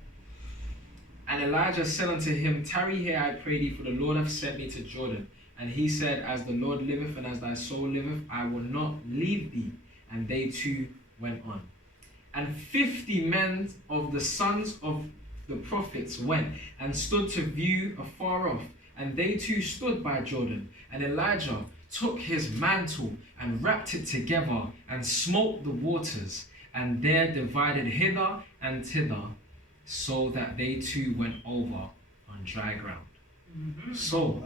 And Elijah said unto him, Tarry here, I pray thee, for the Lord hath sent me to Jordan. And he said, As the Lord liveth and as thy soul liveth, I will not leave thee. And they too went on. And 50 men of the sons of the prophets went and stood to view afar off. And they too stood by Jordan. And Elijah took his mantle and wrapped it together and smote the waters. And there divided hither and thither, so that they too went over on dry ground. So,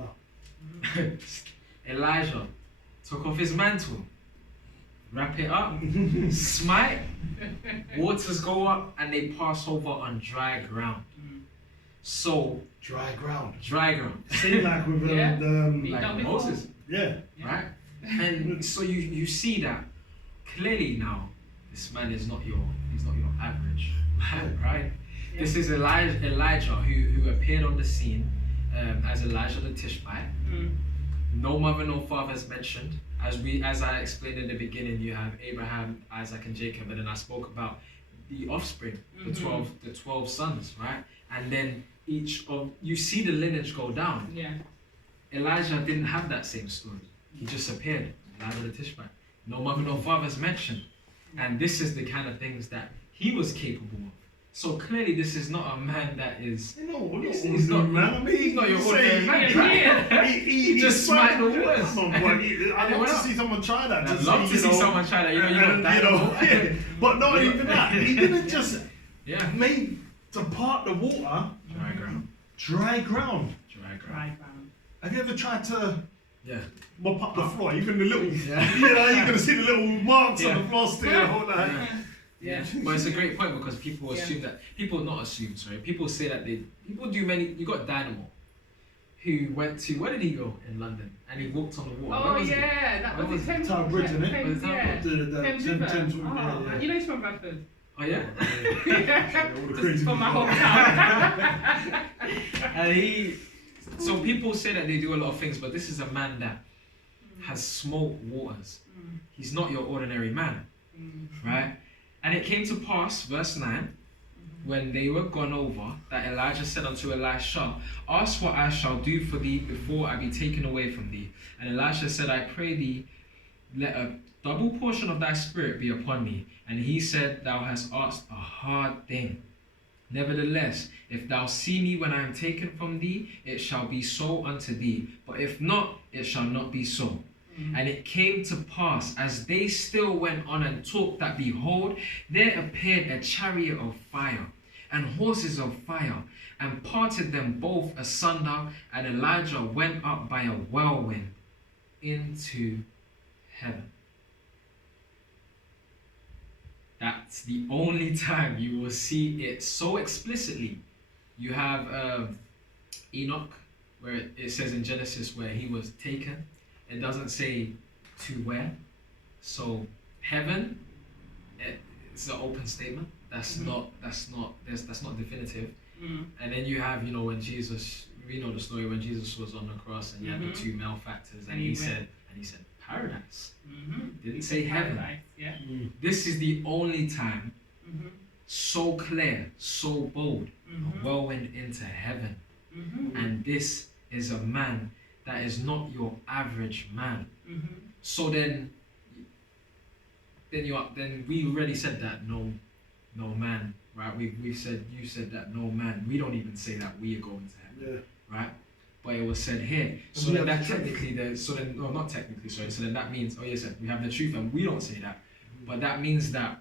Elijah took off his mantle, wrap it up, smite, waters go up, and they pass over on dry ground. So, Dry ground. Seem like with like Moses, yeah. right? And so you see that clearly now. This man he's not your average man, right? Yeah. This is Elijah who appeared on the scene as Elijah the Tishbite. No mother, no father is mentioned. As I explained in the beginning, you have Abraham, Isaac, and Jacob, and then I spoke about the offspring, the 12 sons, right? And then you see the lineage go down. Yeah. Elijah didn't have that same story. He just appeared, Elijah the Tishbite. No mother, no father is mentioned. And this is the kind of things that he was capable of. So clearly, this is not a man that is. No, He's not, man. I mean, he's not your you ordinary say- man, Yeah, right? He just smite the waters. Come on, boy. I'd love to see someone try that. I'd to love to see someone try that. You know, and, that. but not even that. He didn't just Yeah. made to part the water Dry ground. dry ground. Dry ground. Dry ground. Have you ever tried to Yeah. mop up the floor? Even the little, Yeah. you know, you're gonna see the little marks on Yeah. the floor still. The whole night. Yeah. Yeah. But it's a great point because people Yeah. assume that people say that people do many. You got Dynamo, who went to where did he go in London and he walked on the water. Oh Where was yeah, that Where was was the Thames. Tower Bridge, isn't it? Thames, yeah. The Thames Thames River. River, Oh, yeah. you know he's from Bradford. Oh yeah. All the crazy From my people. hometown. And he. So people say that they do a lot of things, but this is a man that has smoked waters. Mm. He's not your ordinary man, Mm. right? And it came to pass, verse 9, when they were gone over, that Elijah said unto Elisha, ask what I shall do for thee before I be taken away from thee. And Elisha said, I pray thee, let a double portion of thy spirit be upon me. And he said, thou hast asked a hard thing. Nevertheless, if thou see me when I am taken from thee, it shall be so unto thee. But if not, it shall not be so. And it came to pass, as they still went on and talked, that behold, there appeared a chariot of fire, and horses of fire, and parted them both asunder, and Elijah went up by a whirlwind into heaven. That's the only time you will see it so explicitly. You have Enoch, where it says in Genesis where he was taken. It doesn't say to where. So heaven, it's an open statement. That's not definitive. Mm. And then you have, when Jesus, we know the story when Jesus was on the cross and you had the two malefactors and he said paradise. Mm-hmm. Didn't say heaven. Paradise, yeah. This is the only time Mm-hmm. so clear, so bold, Mm-hmm. a whirlwind into heaven. Mm-hmm. And this is a man that is not your average man. Mm-hmm. So then we already said that no man, right? You said that no man. We don't even say that we are going to heaven, right? But it was said here. So then that technically, not technically, sorry. So then that means, we have the truth and we don't say that. But that means that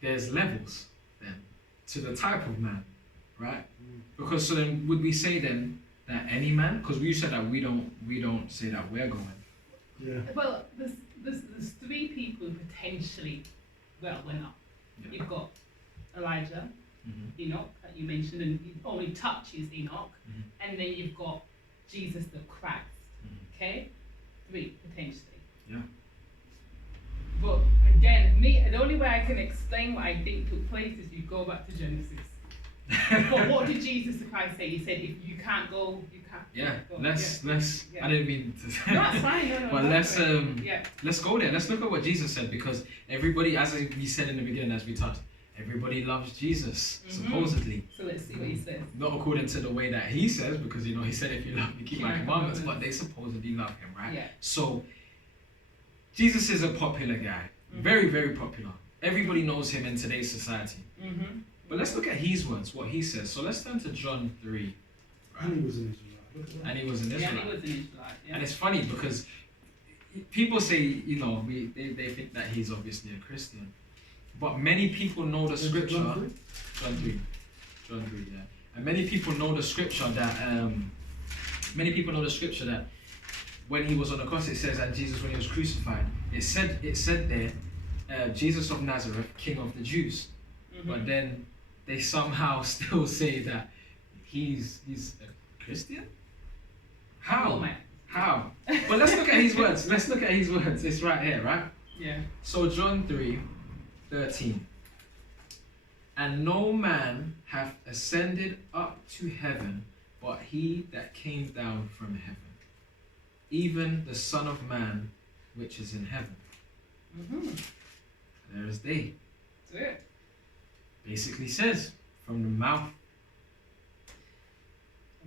there's levels then to the type of man, right? Because so then would we say then that any man? Because we said that we don't say that we're going. Yeah. Well, there's three people who potentially went up. Yeah. You've got Elijah, Mm-hmm. Enoch that you mentioned, and he only touches Enoch, Mhm. and then you've got Jesus the Christ. Mhm. Okay, three potentially. Yeah. But again, the only way I can explain what I think took place is you go back to Genesis. But what did Jesus the Christ say? He said, if you can't go, you can't. Yeah. go. Let's. Yeah. I didn't mean to. No, that's fine. No, But that's let's fine. Yeah. let's go there. Let's look at what Jesus said because everybody, as we said in the beginning, as we touched, everybody loves Jesus Mhm. supposedly. So let's see what he says. Not according to the way that he says, because he said if you love me, keep my My commandments. commandments. But they supposedly love him, right? Yeah. So Jesus is a popular guy, Mhm. very very popular. Everybody knows him in today's society. Mm-hmm. But let's look at his words, what he says. So let's turn to John 3. And he was an Israelite. Look at that. And he was an Yeah, Israelite. he was an Israelite. Yeah. And it's funny because people say, they think that he's obviously a Christian. But many people know the scripture. John John 3, yeah. And many people know the scripture that when he was on the cross, it says, and Jesus when he was crucified, it said there, Jesus of Nazareth, King of the Jews. Mhm. But then they somehow still say that he's a Christian? How? Oh, man. How? But let's look at his words. It's right here, right? Yeah. So John 3:13. And no man hath ascended up to heaven, but he that came down from heaven, even the Son of Man which is in heaven. Mm-hmm. There is they. That's it. Basically says from the mouth.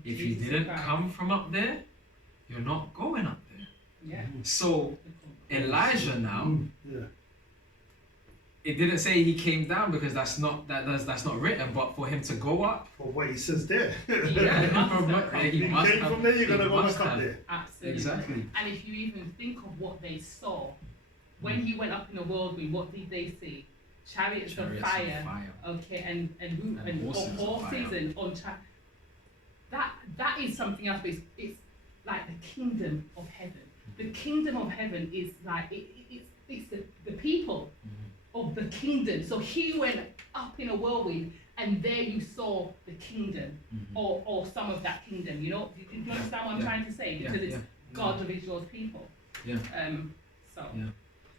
If you Jesus didn't Christ. come from up there, you're not going up there. Yeah. So Elijah now Yeah. it didn't say he came down because that's not written. But for him to go up, For what he says there. he must came have. from there, you're gonna he go must back up have. there. Absolutely. Exactly. And if you even think of what they saw, when he went up in the whirlwind, what did they see? Chariots of Chariots fire. Okay, and horses of fire. and on that is something else. But it's like the kingdom of heaven. The kingdom of heaven is like it's the people of the kingdom. So he went up in a whirlwind, and there you saw the kingdom, or some of that kingdom. You know, do you understand what I'm trying to say? Because it's God of Israel's people. Yeah. So. Yeah.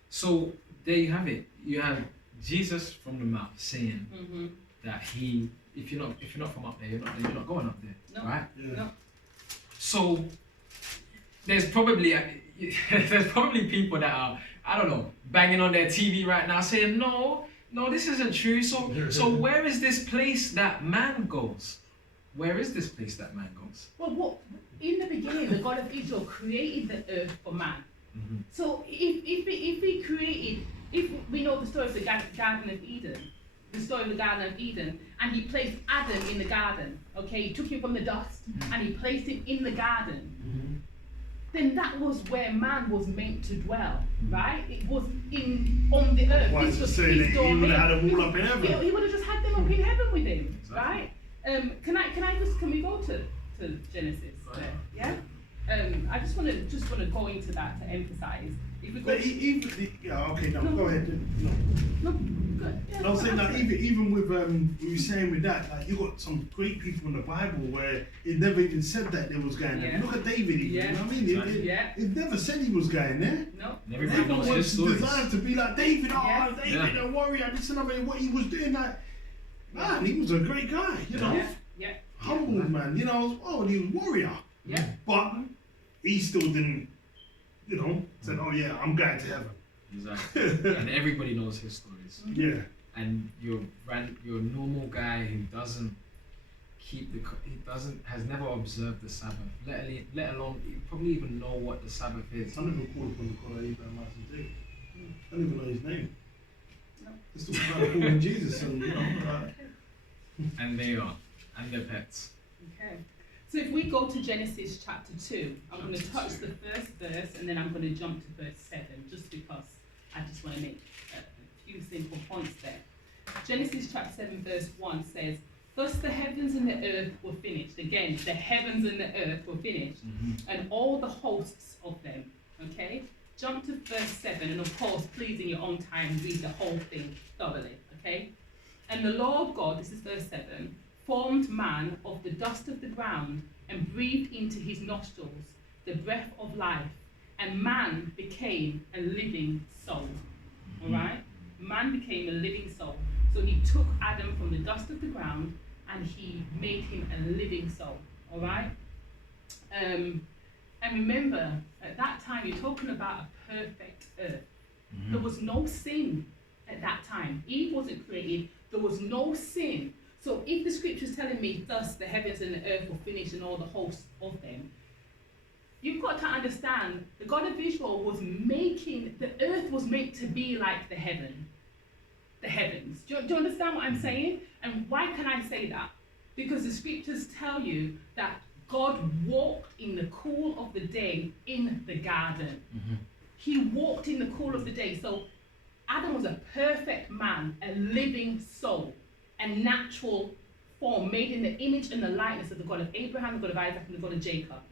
So there you have it. You have Jesus from the mouth saying that if you're not from up there, you're not going up there, No. right? Yeah. No. So there's probably people that are, I don't know, banging on their TV right now saying no, this isn't true. So where is this place that man goes? Where is this place that man goes? Well, in the beginning, the God of Israel created the earth for man. So if we know the story of the Garden of Eden, and he placed Adam in the garden, okay, he took him from the dust and he placed him in the garden, then that was where man was meant to dwell, right? It was on the earth. Why This is it was saying his that he would domain. have had them all up in heaven? He would have just had them up in heaven with him, Exactly. right? Can we go to Genesis? Right. Yeah. I just want to go into that to emphasize. If we go, But go ahead. no, good. Yeah, No, I'm saying that absolutely. even with what you're saying with that, like you got some great people in the Bible where it never even said that they was going there. Yeah. Look at David, even, Yeah. you know what I mean? Yeah. It never said he was going there. No. Everybody Everyone knows his was stories. designed to be like David. Yeah. David, Yeah. a warrior. This and that. What he was doing, like, man, he was a great guy. You know, Yeah. humble man. You know, and he was a warrior. Yeah. But he still didn't, said, oh yeah, I'm going to heaven. Exactly. And everybody knows his stories. Yeah. And your normal guy who doesn't has never observed the Sabbath, let alone probably even know what the Sabbath is. I never called upon the God of Abraham, Isaac, and Jacob. I don't even know his name. No. They're still trying to call him Jesus, and And they are, and their pets. Okay. So if we go to Genesis chapter 2, I'm going to Chapter touch 2. the first verse and then I'm going to jump to verse 7, just because I just want to make a few simple points there. Genesis chapter 7 verse 1 says, "Thus the heavens and the earth were finished." Again, the heavens and the earth were finished, and all the hosts of them. Okay? Jump to verse 7, and of course, please in your own time read the whole thing thoroughly. Okay? "And the Lord God," this is verse 7, "formed man of the dust of the ground and breathed into his nostrils the breath of life, and man became a living soul." All right? Man became a living soul. So he took Adam from the dust of the ground and he made him a living soul. All right? And remember, at that time, you're talking about a perfect earth. There was no sin at that time. Eve wasn't created. There was no sin. So if the scripture's telling me, "Thus the heavens and the earth were finished and all the hosts of them," you've got to understand the God of Israel was making, the earth was meant to be like the heavens. Do you understand what I'm saying? And why can I say that? Because the scriptures tell you that God walked in the cool of the day in the garden. He walked in the cool of the day. So Adam was a perfect man, a living soul, a natural form, made in the image and the likeness of the God of Abraham, the God of Isaac, and the God of Jacob.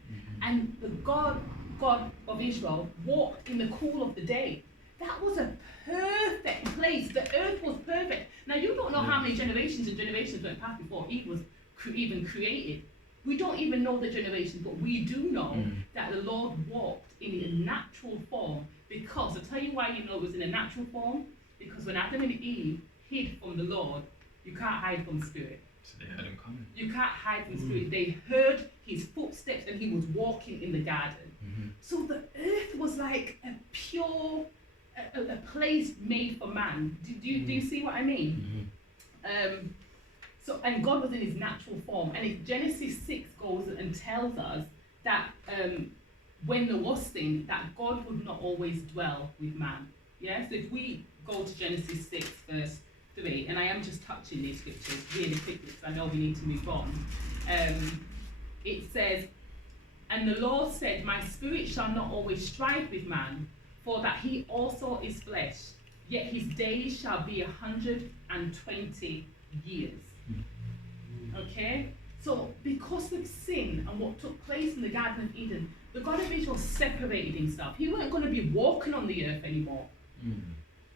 And the God of Israel walked in the cool of the day. That was a perfect place. The earth was perfect. Now, you don't know how many generations and generations went past before Eve was even created. We don't even know the generations, but we do know that the Lord walked in a natural form, because I'll tell you why you know it was in a natural form. Because when Adam and Eve hid from the Lord, you can't hide from Spirit. So they heard him coming. You can't hide from Spirit. They heard his footsteps and he was walking in the garden. So the earth was like a pure, a place made for man. Do you see what I mean? So, and God was in his natural form. And in Genesis 6 goes and tells us that when there was sin, that God would not always dwell with man. Yeah, so if we go to Genesis 6, verse 3, and I am just touching these scriptures really quickly because I know we need to move on. It says, "And the Lord said, My spirit shall not always strive with man, for that he also is flesh, yet his days shall be 120 years." Okay? So because of sin and what took place in the Garden of Eden, the God of Israel separated himself. He weren't going to be walking on the earth anymore.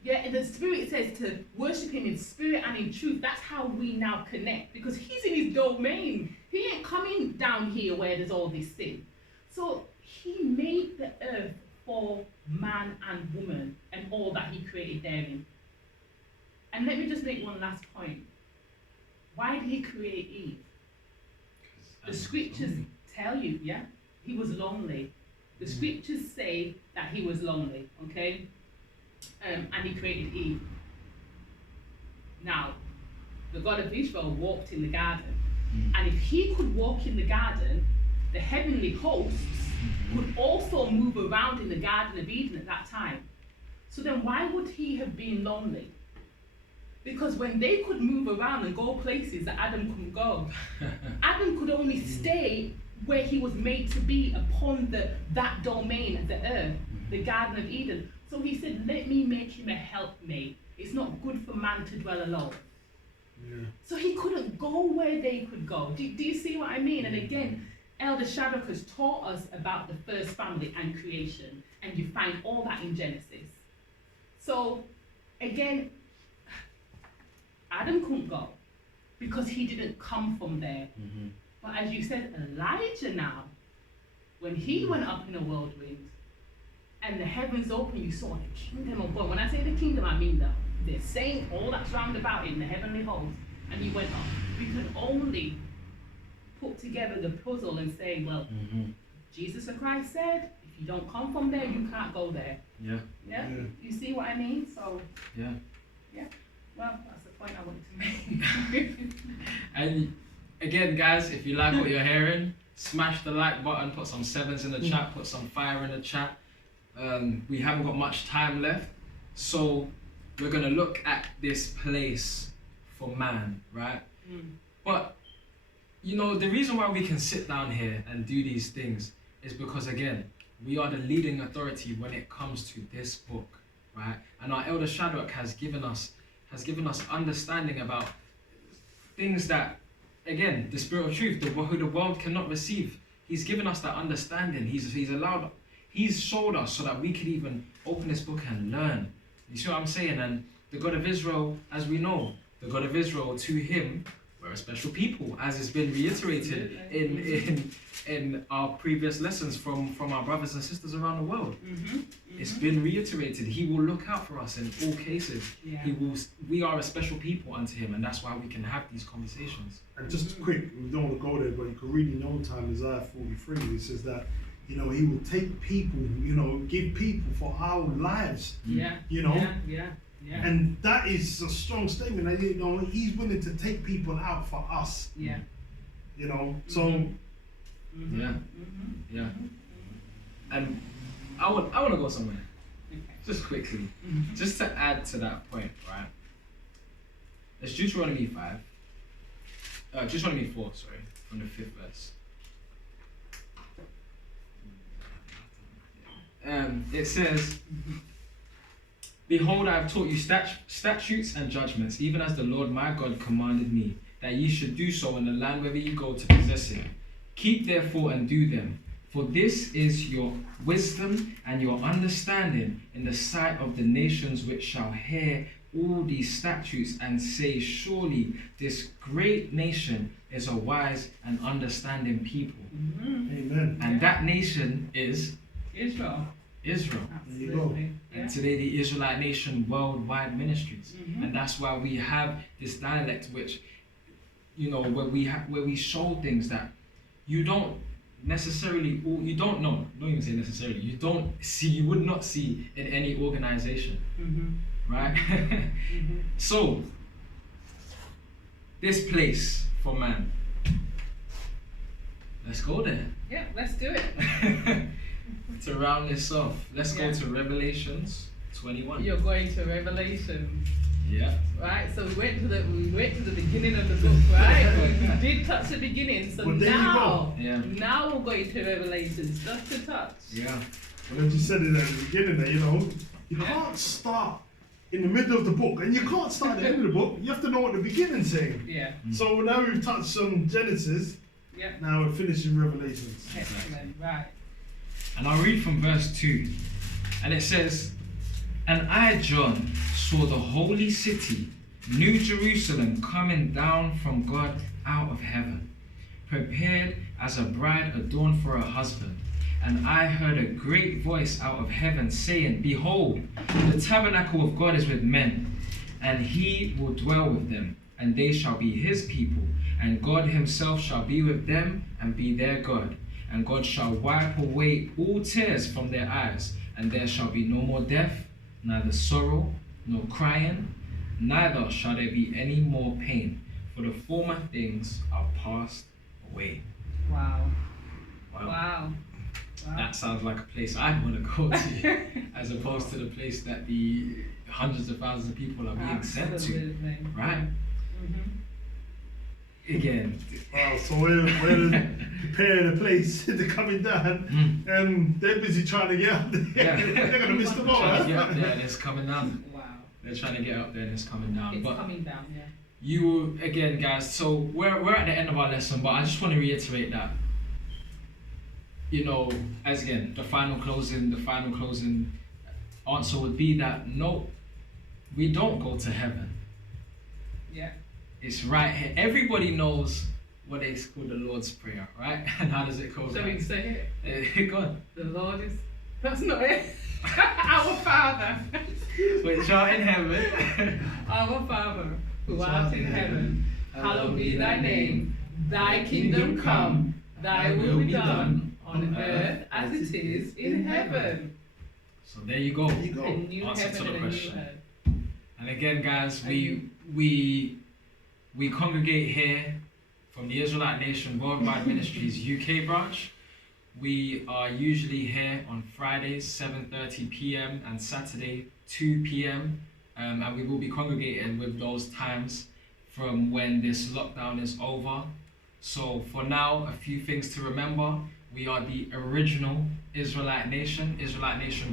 Yeah, and the Spirit says to worship him in spirit and in truth. That's how we now connect, because he's in his domain. He ain't coming down here where there's all this sin. So he made the earth for man and woman and all that he created therein. And let me just make one last point. Why did he create Eve? The scriptures tell you, yeah, he was lonely. The scriptures say that he was lonely, okay? And he created Eve. Now, the God of Israel walked in the garden. And if he could walk in the garden, the heavenly hosts could also move around in the Garden of Eden at that time. So then why would he have been lonely? Because when they could move around and go places that Adam couldn't go, Adam could only stay where he was made to be upon that domain of the earth, the Garden of Eden. So he said, let me make him a helpmate. It's not good for man to dwell alone. Yeah. So he couldn't go where they could go. Do you see what I mean? And again, Elder Shadrach has taught us about the first family and creation. And you find all that in Genesis. So again, Adam couldn't go because he didn't come from there. But as you said, Elijah now, when he went up in a whirlwind and the heavens opened, you saw the kingdom of God. When I say the kingdom, I mean the saint, all that's round about it in the heavenly host. And he went up. We can only put together the puzzle and say, well, Jesus and Christ said, if you don't come from there, you can't go there. Yeah. You see what I mean? So, Yeah. Well, that's the point I wanted to make. And again, guys, if you like what you're hearing, smash the like button, put some 7s in the chat, put some fire in the chat. We haven't got much time left, so we're gonna look at this place for man, right? But you know, the reason why we can sit down here and do these things is because, again, we are the leading authority when it comes to this book, right? And our Elder Shadrach has given us understanding about things that, again, the Spirit of Truth, who the world cannot receive. He's given us that understanding. He's showed us so that we could even open this book and learn. You see what I'm saying? And the God of Israel, as we know, the God of Israel, to him, we're a special people, as has been reiterated in our previous lessons from our brothers and sisters around the world. It's been reiterated. He will look out for us in all cases. We are a special people unto him, and that's why we can have these conversations. And just quick, we don't want to go there, but you can read in Old Time, Isaiah 43, it says that, you know, he will take people, you know, give people for our lives. You know? And that is a strong statement. That, you know, he's willing to take people out for us. You know, so. And I want to go somewhere. Just quickly, just to add to that point, right? It's Deuteronomy 4, sorry, from the 5th verse. It says, "Behold, I have taught you statutes and judgments, even as the Lord my God commanded me, that ye should do so in the land whither ye go to possess it. Keep therefore and do them, for this is your wisdom and your understanding in the sight of the nations which shall hear all these statutes and say, surely this great nation is a wise and understanding people." Amen. And that nation is Israel. Absolutely. And today the Israelite Nation Worldwide Ministries. And that's why we have this dialect, which, you know, where we show things that you don't necessarily, or you don't know, don't even say necessarily, you would not see in any organization, right? So, this place for man, let's go there. Yeah, let's do it. To round this off, let's go to Revelations 21. You're going to Revelation. Yeah. Right, so we went to the beginning of the book, right? We did touch the beginning, so Well, there you now, go. Yeah. now we're going to Revelations, just to touch. Yeah. Well, as you said it at the beginning there, you know, you Yeah. can't start in the middle of the book, and you can't start at the end of the book. You have to know what the beginning's saying. Yeah, So now we've touched on Genesis, yeah, now we're finishing Revelations. excellent, right. And I'll read from verse 2. And it says, "And I, John, saw the holy city, New Jerusalem, coming down from God out of heaven, prepared as a bride adorned for her husband. And I heard a great voice out of heaven saying, Behold, the tabernacle of God is with men, and he will dwell with them, and they shall be his people, and God himself shall be with them and be their God. And God shall wipe away all tears from their eyes, and there shall be no more death, neither sorrow, nor crying, neither shall there be any more pain, for the former things are passed away." Wow, Wow. wow. That sounds like a place I'd want to go to, as opposed to the place that the hundreds of thousands of people are being sent to. Absolutely. Right? Mm-hmm. Again. Wow, so we're preparing a place, they're coming down, and they're busy trying to get up there. Yeah. They're going to miss the boat, Trying to huh? get up there and it's coming down. Wow, They're trying to get up there and it's coming down. it's But coming down, yeah. you, again, guys, so we're at the end of our lesson, but I just want to reiterate that, you know, as again, the final closing answer would be that no, we don't go to heaven. Yeah. It's right here. Everybody knows what it's called the Lord's Prayer, right? And how does it go? So we can say Go on. the Lord is, that's not it. Our Father. Which art in heaven. Our Father, who art in heaven, hallowed be thy name. Thy kingdom come, thy will be done, on earth as it is in heaven. So there you go. There you go. A new Answer to heaven the and a new question. earth. And again, guys, we congregate here from the Israelite Nation Worldwide Ministries UK branch. We are usually here on Fridays 7:30 p.m. and Saturday 2 p.m. And we will be congregating with those times from when this lockdown is over. So for now, a few things to remember. We are the original Israelite Nation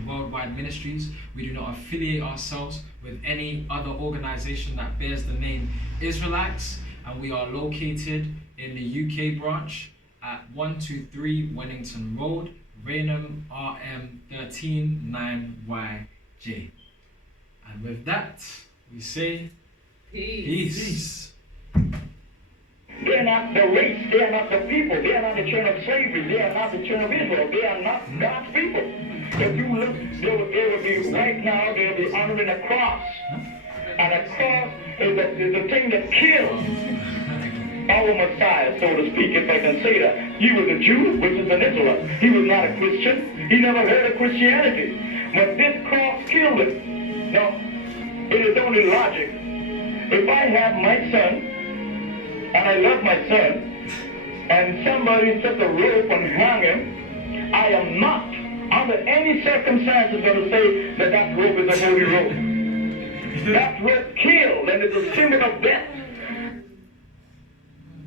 Worldwide Ministries. We do not affiliate ourselves with any other organization that bears the name Israelites, and we are located in the UK branch at 123 Wellington Road, Raynham, RM 139YJ. And with that, we say Peace. peace. They are not the race, they are not the people, they are not the children of slavery, they are not the children of Israel, they are not God's people. If you look, they will be right now, they'll be honoring a cross. And a cross is the thing that kills our Messiah, so to speak, if I can say that. He was a Jew, which is an Israelite. He was not a Christian. He never heard of Christianity. But this cross killed him. Now, it is only logic. If I have my son, and I love my son, and somebody took a rope and hung him, I am not, under any circumstances, going to say that that rope is a holy rope. That rope killed, and it's a symbol of death.